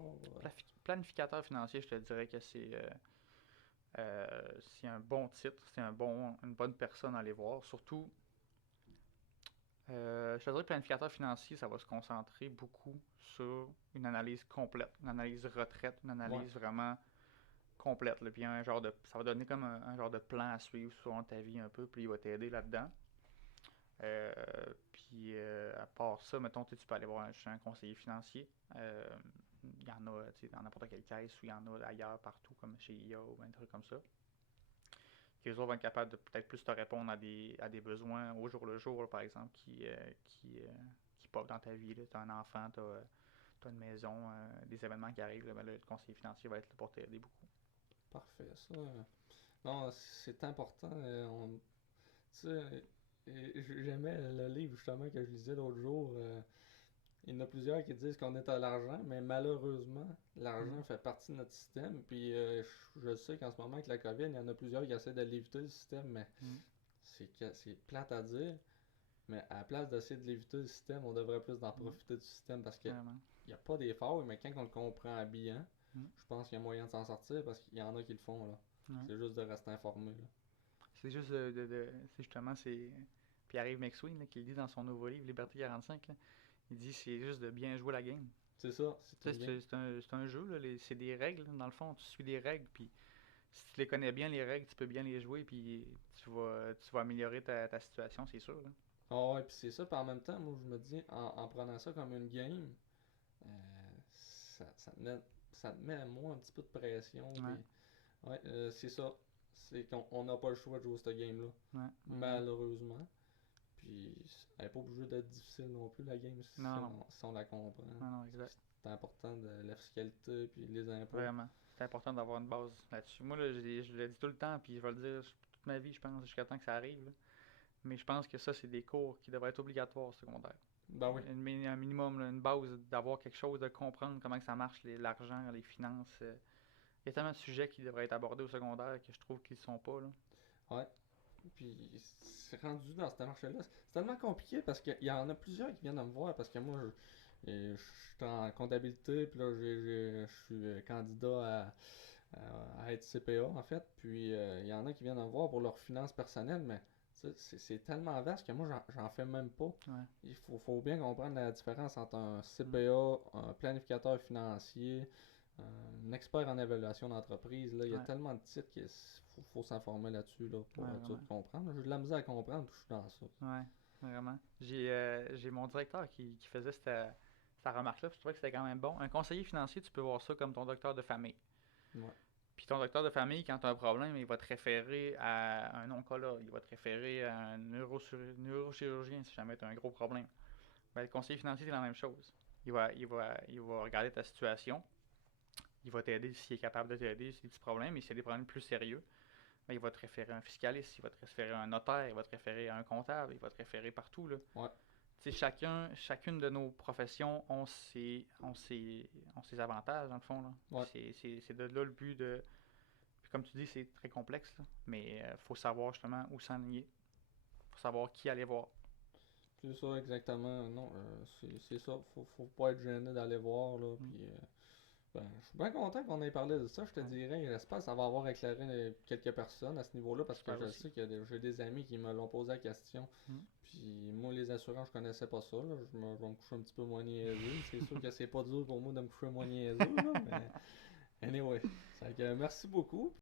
Planificateur financier, je te dirais que c'est un bon titre, une bonne personne à aller voir. Surtout, je te dirais que planificateur financier, ça va se concentrer beaucoup sur une analyse complète, une analyse retraite, une Ouais, analyse vraiment complète. Là. Puis ça va donner comme un genre de plan à suivre sur ta vie un peu, puis il va t'aider là-dedans. Euh, puis à part ça, mettons, tu peux aller voir chez un conseiller financier. Il y en a dans n'importe quelle caisse ou il y en a ailleurs, partout, comme chez IA ou un truc comme ça. Que les autres vont être capables de peut-être plus te répondre à des besoins au jour le jour, là, par exemple, qui pop dans ta vie. Tu as un enfant, tu as une maison, des événements qui arrivent, là, ben là, le conseiller financier va être là pour t'aider beaucoup. parfait. Ça, non, c'est important. Tu sais, j'aimais le livre justement que je lisais l'autre jour. Il y en a plusieurs qui disent qu'on est à l'argent, mais malheureusement, Mm. l'argent fait partie de notre système. Puis je sais qu'en ce moment, avec la COVID, il y en a plusieurs qui essaient de l'éviter le système, mais Mm. c'est plate à dire. Mais à la place d'essayer de l'éviter le système, on devrait plus d'en Mm. profiter du système parce qu'il Vraiment. n'y a pas d'effort, mais quand on le comprend bien, Mm. je pense qu'il y a moyen de s'en sortir parce qu'il y en a qui le font là. Ouais. C'est juste de rester informé là. C'est juste c'est justement, c'est Pierre-Yves McSween là, qui le dit dans son nouveau livre, Liberté 45. Là. Il dit c'est juste de bien jouer la game. C'est ça, c'est Tu tout sais, bien. c'est un jeu, là, c'est des règles. Dans le fond, tu suis des règles, puis si tu les connais bien, les règles, tu peux bien les jouer, puis tu vas améliorer ta situation, c'est sûr. Là. Ah ouais, puis c'est ça, puis en même temps, moi je me dis, en prenant ça comme une game, euh, ça te met moi un petit peu de pression. Ouais, Puis, ouais, c'est ça. C'est qu'on n'a pas le choix de jouer cette game-là. ouais, vraiment. Malheureusement. Puis, elle n'est pas obligée d'être difficile non plus, la game, si Non, non, on la comprend. non, non, Parce que exact. c'est important de la fiscalité, puis les impôts. Vraiment. C'est important d'avoir une base là-dessus. Moi, là, je le dis tout le temps, puis je vais le dire toute ma vie, je pense, jusqu'à temps que ça arrive. Là. Mais je pense que ça, c'est des cours qui devraient être obligatoires au secondaire. Ben oui. Un minimum, là, une base d'avoir quelque chose, de comprendre comment que ça marche, l'argent, les finances. Il y a tellement de sujets qui devraient être abordés au secondaire que je trouve qu'ils ne sont pas. Là. Ouais. Puis, c'est rendu dans cette marché-là. C'est tellement compliqué parce qu'il y en a plusieurs qui viennent de me voir parce que moi, je suis en comptabilité, puis là, je suis candidat à être CPA, en fait. Puis, il y en a qui viennent me voir pour leurs finances personnelles, mais c'est tellement vaste que moi, j'en fais même pas. Ouais. Il faut bien comprendre la différence entre un Mm. CPA, un planificateur financier, un expert en évaluation d'entreprise. Là, il y a Ouais. tellement de titres qu'il faut s'informer là-dessus là, pour Ouais, tout vraiment. comprendre. J'ai de la misère à comprendre, tout je suis dans ça. Ouais, vraiment. J'ai mon directeur qui faisait cette remarque-là, puis je trouvais que c'était quand même bon. Un conseiller financier, tu peux voir ça comme ton docteur de famille. Ouais, Puis ton docteur de famille, quand tu as un problème, il va te référer à un oncologue, il va te référer à un neurochirurgien si jamais tu as un gros problème. Ben, le conseiller financier, c'est la même chose. Il va regarder ta situation, il va t'aider s'il est capable de t'aider, si des petits problèmes, et s'il y a des problèmes plus sérieux, ben, il va te référer à un fiscaliste, il va te référer à un notaire, il va te référer à un comptable, il va te référer partout, là. Ouais. Tu sais, chacune de nos professions ont ses avantages, dans le fond, là. Ouais. C'est de là le but de. Puis comme tu dis, c'est très complexe, là. Mais faut savoir justement où s'enligner. Faut savoir qui aller voir. C'est ça, exactement. Non, c'est ça. Faut pas être gêné d'aller voir, là. Mm. Puis, ben, je suis bien content qu'on ait parlé de ça, je te Ouais. dirais. J'espère que ça va avoir éclairé quelques personnes à ce niveau-là, parce que J'espère je aussi. sais que j'ai des amis qui me l'ont posé la question. Mm. Puis, moi, les assurances, je connaissais pas ça, là. Je vais me coucher un petit peu moins niaiseux. C'est sûr que c'est pas dur pour moi de me coucher moins niaiseux, là, mais anyway. Fait que, merci beaucoup.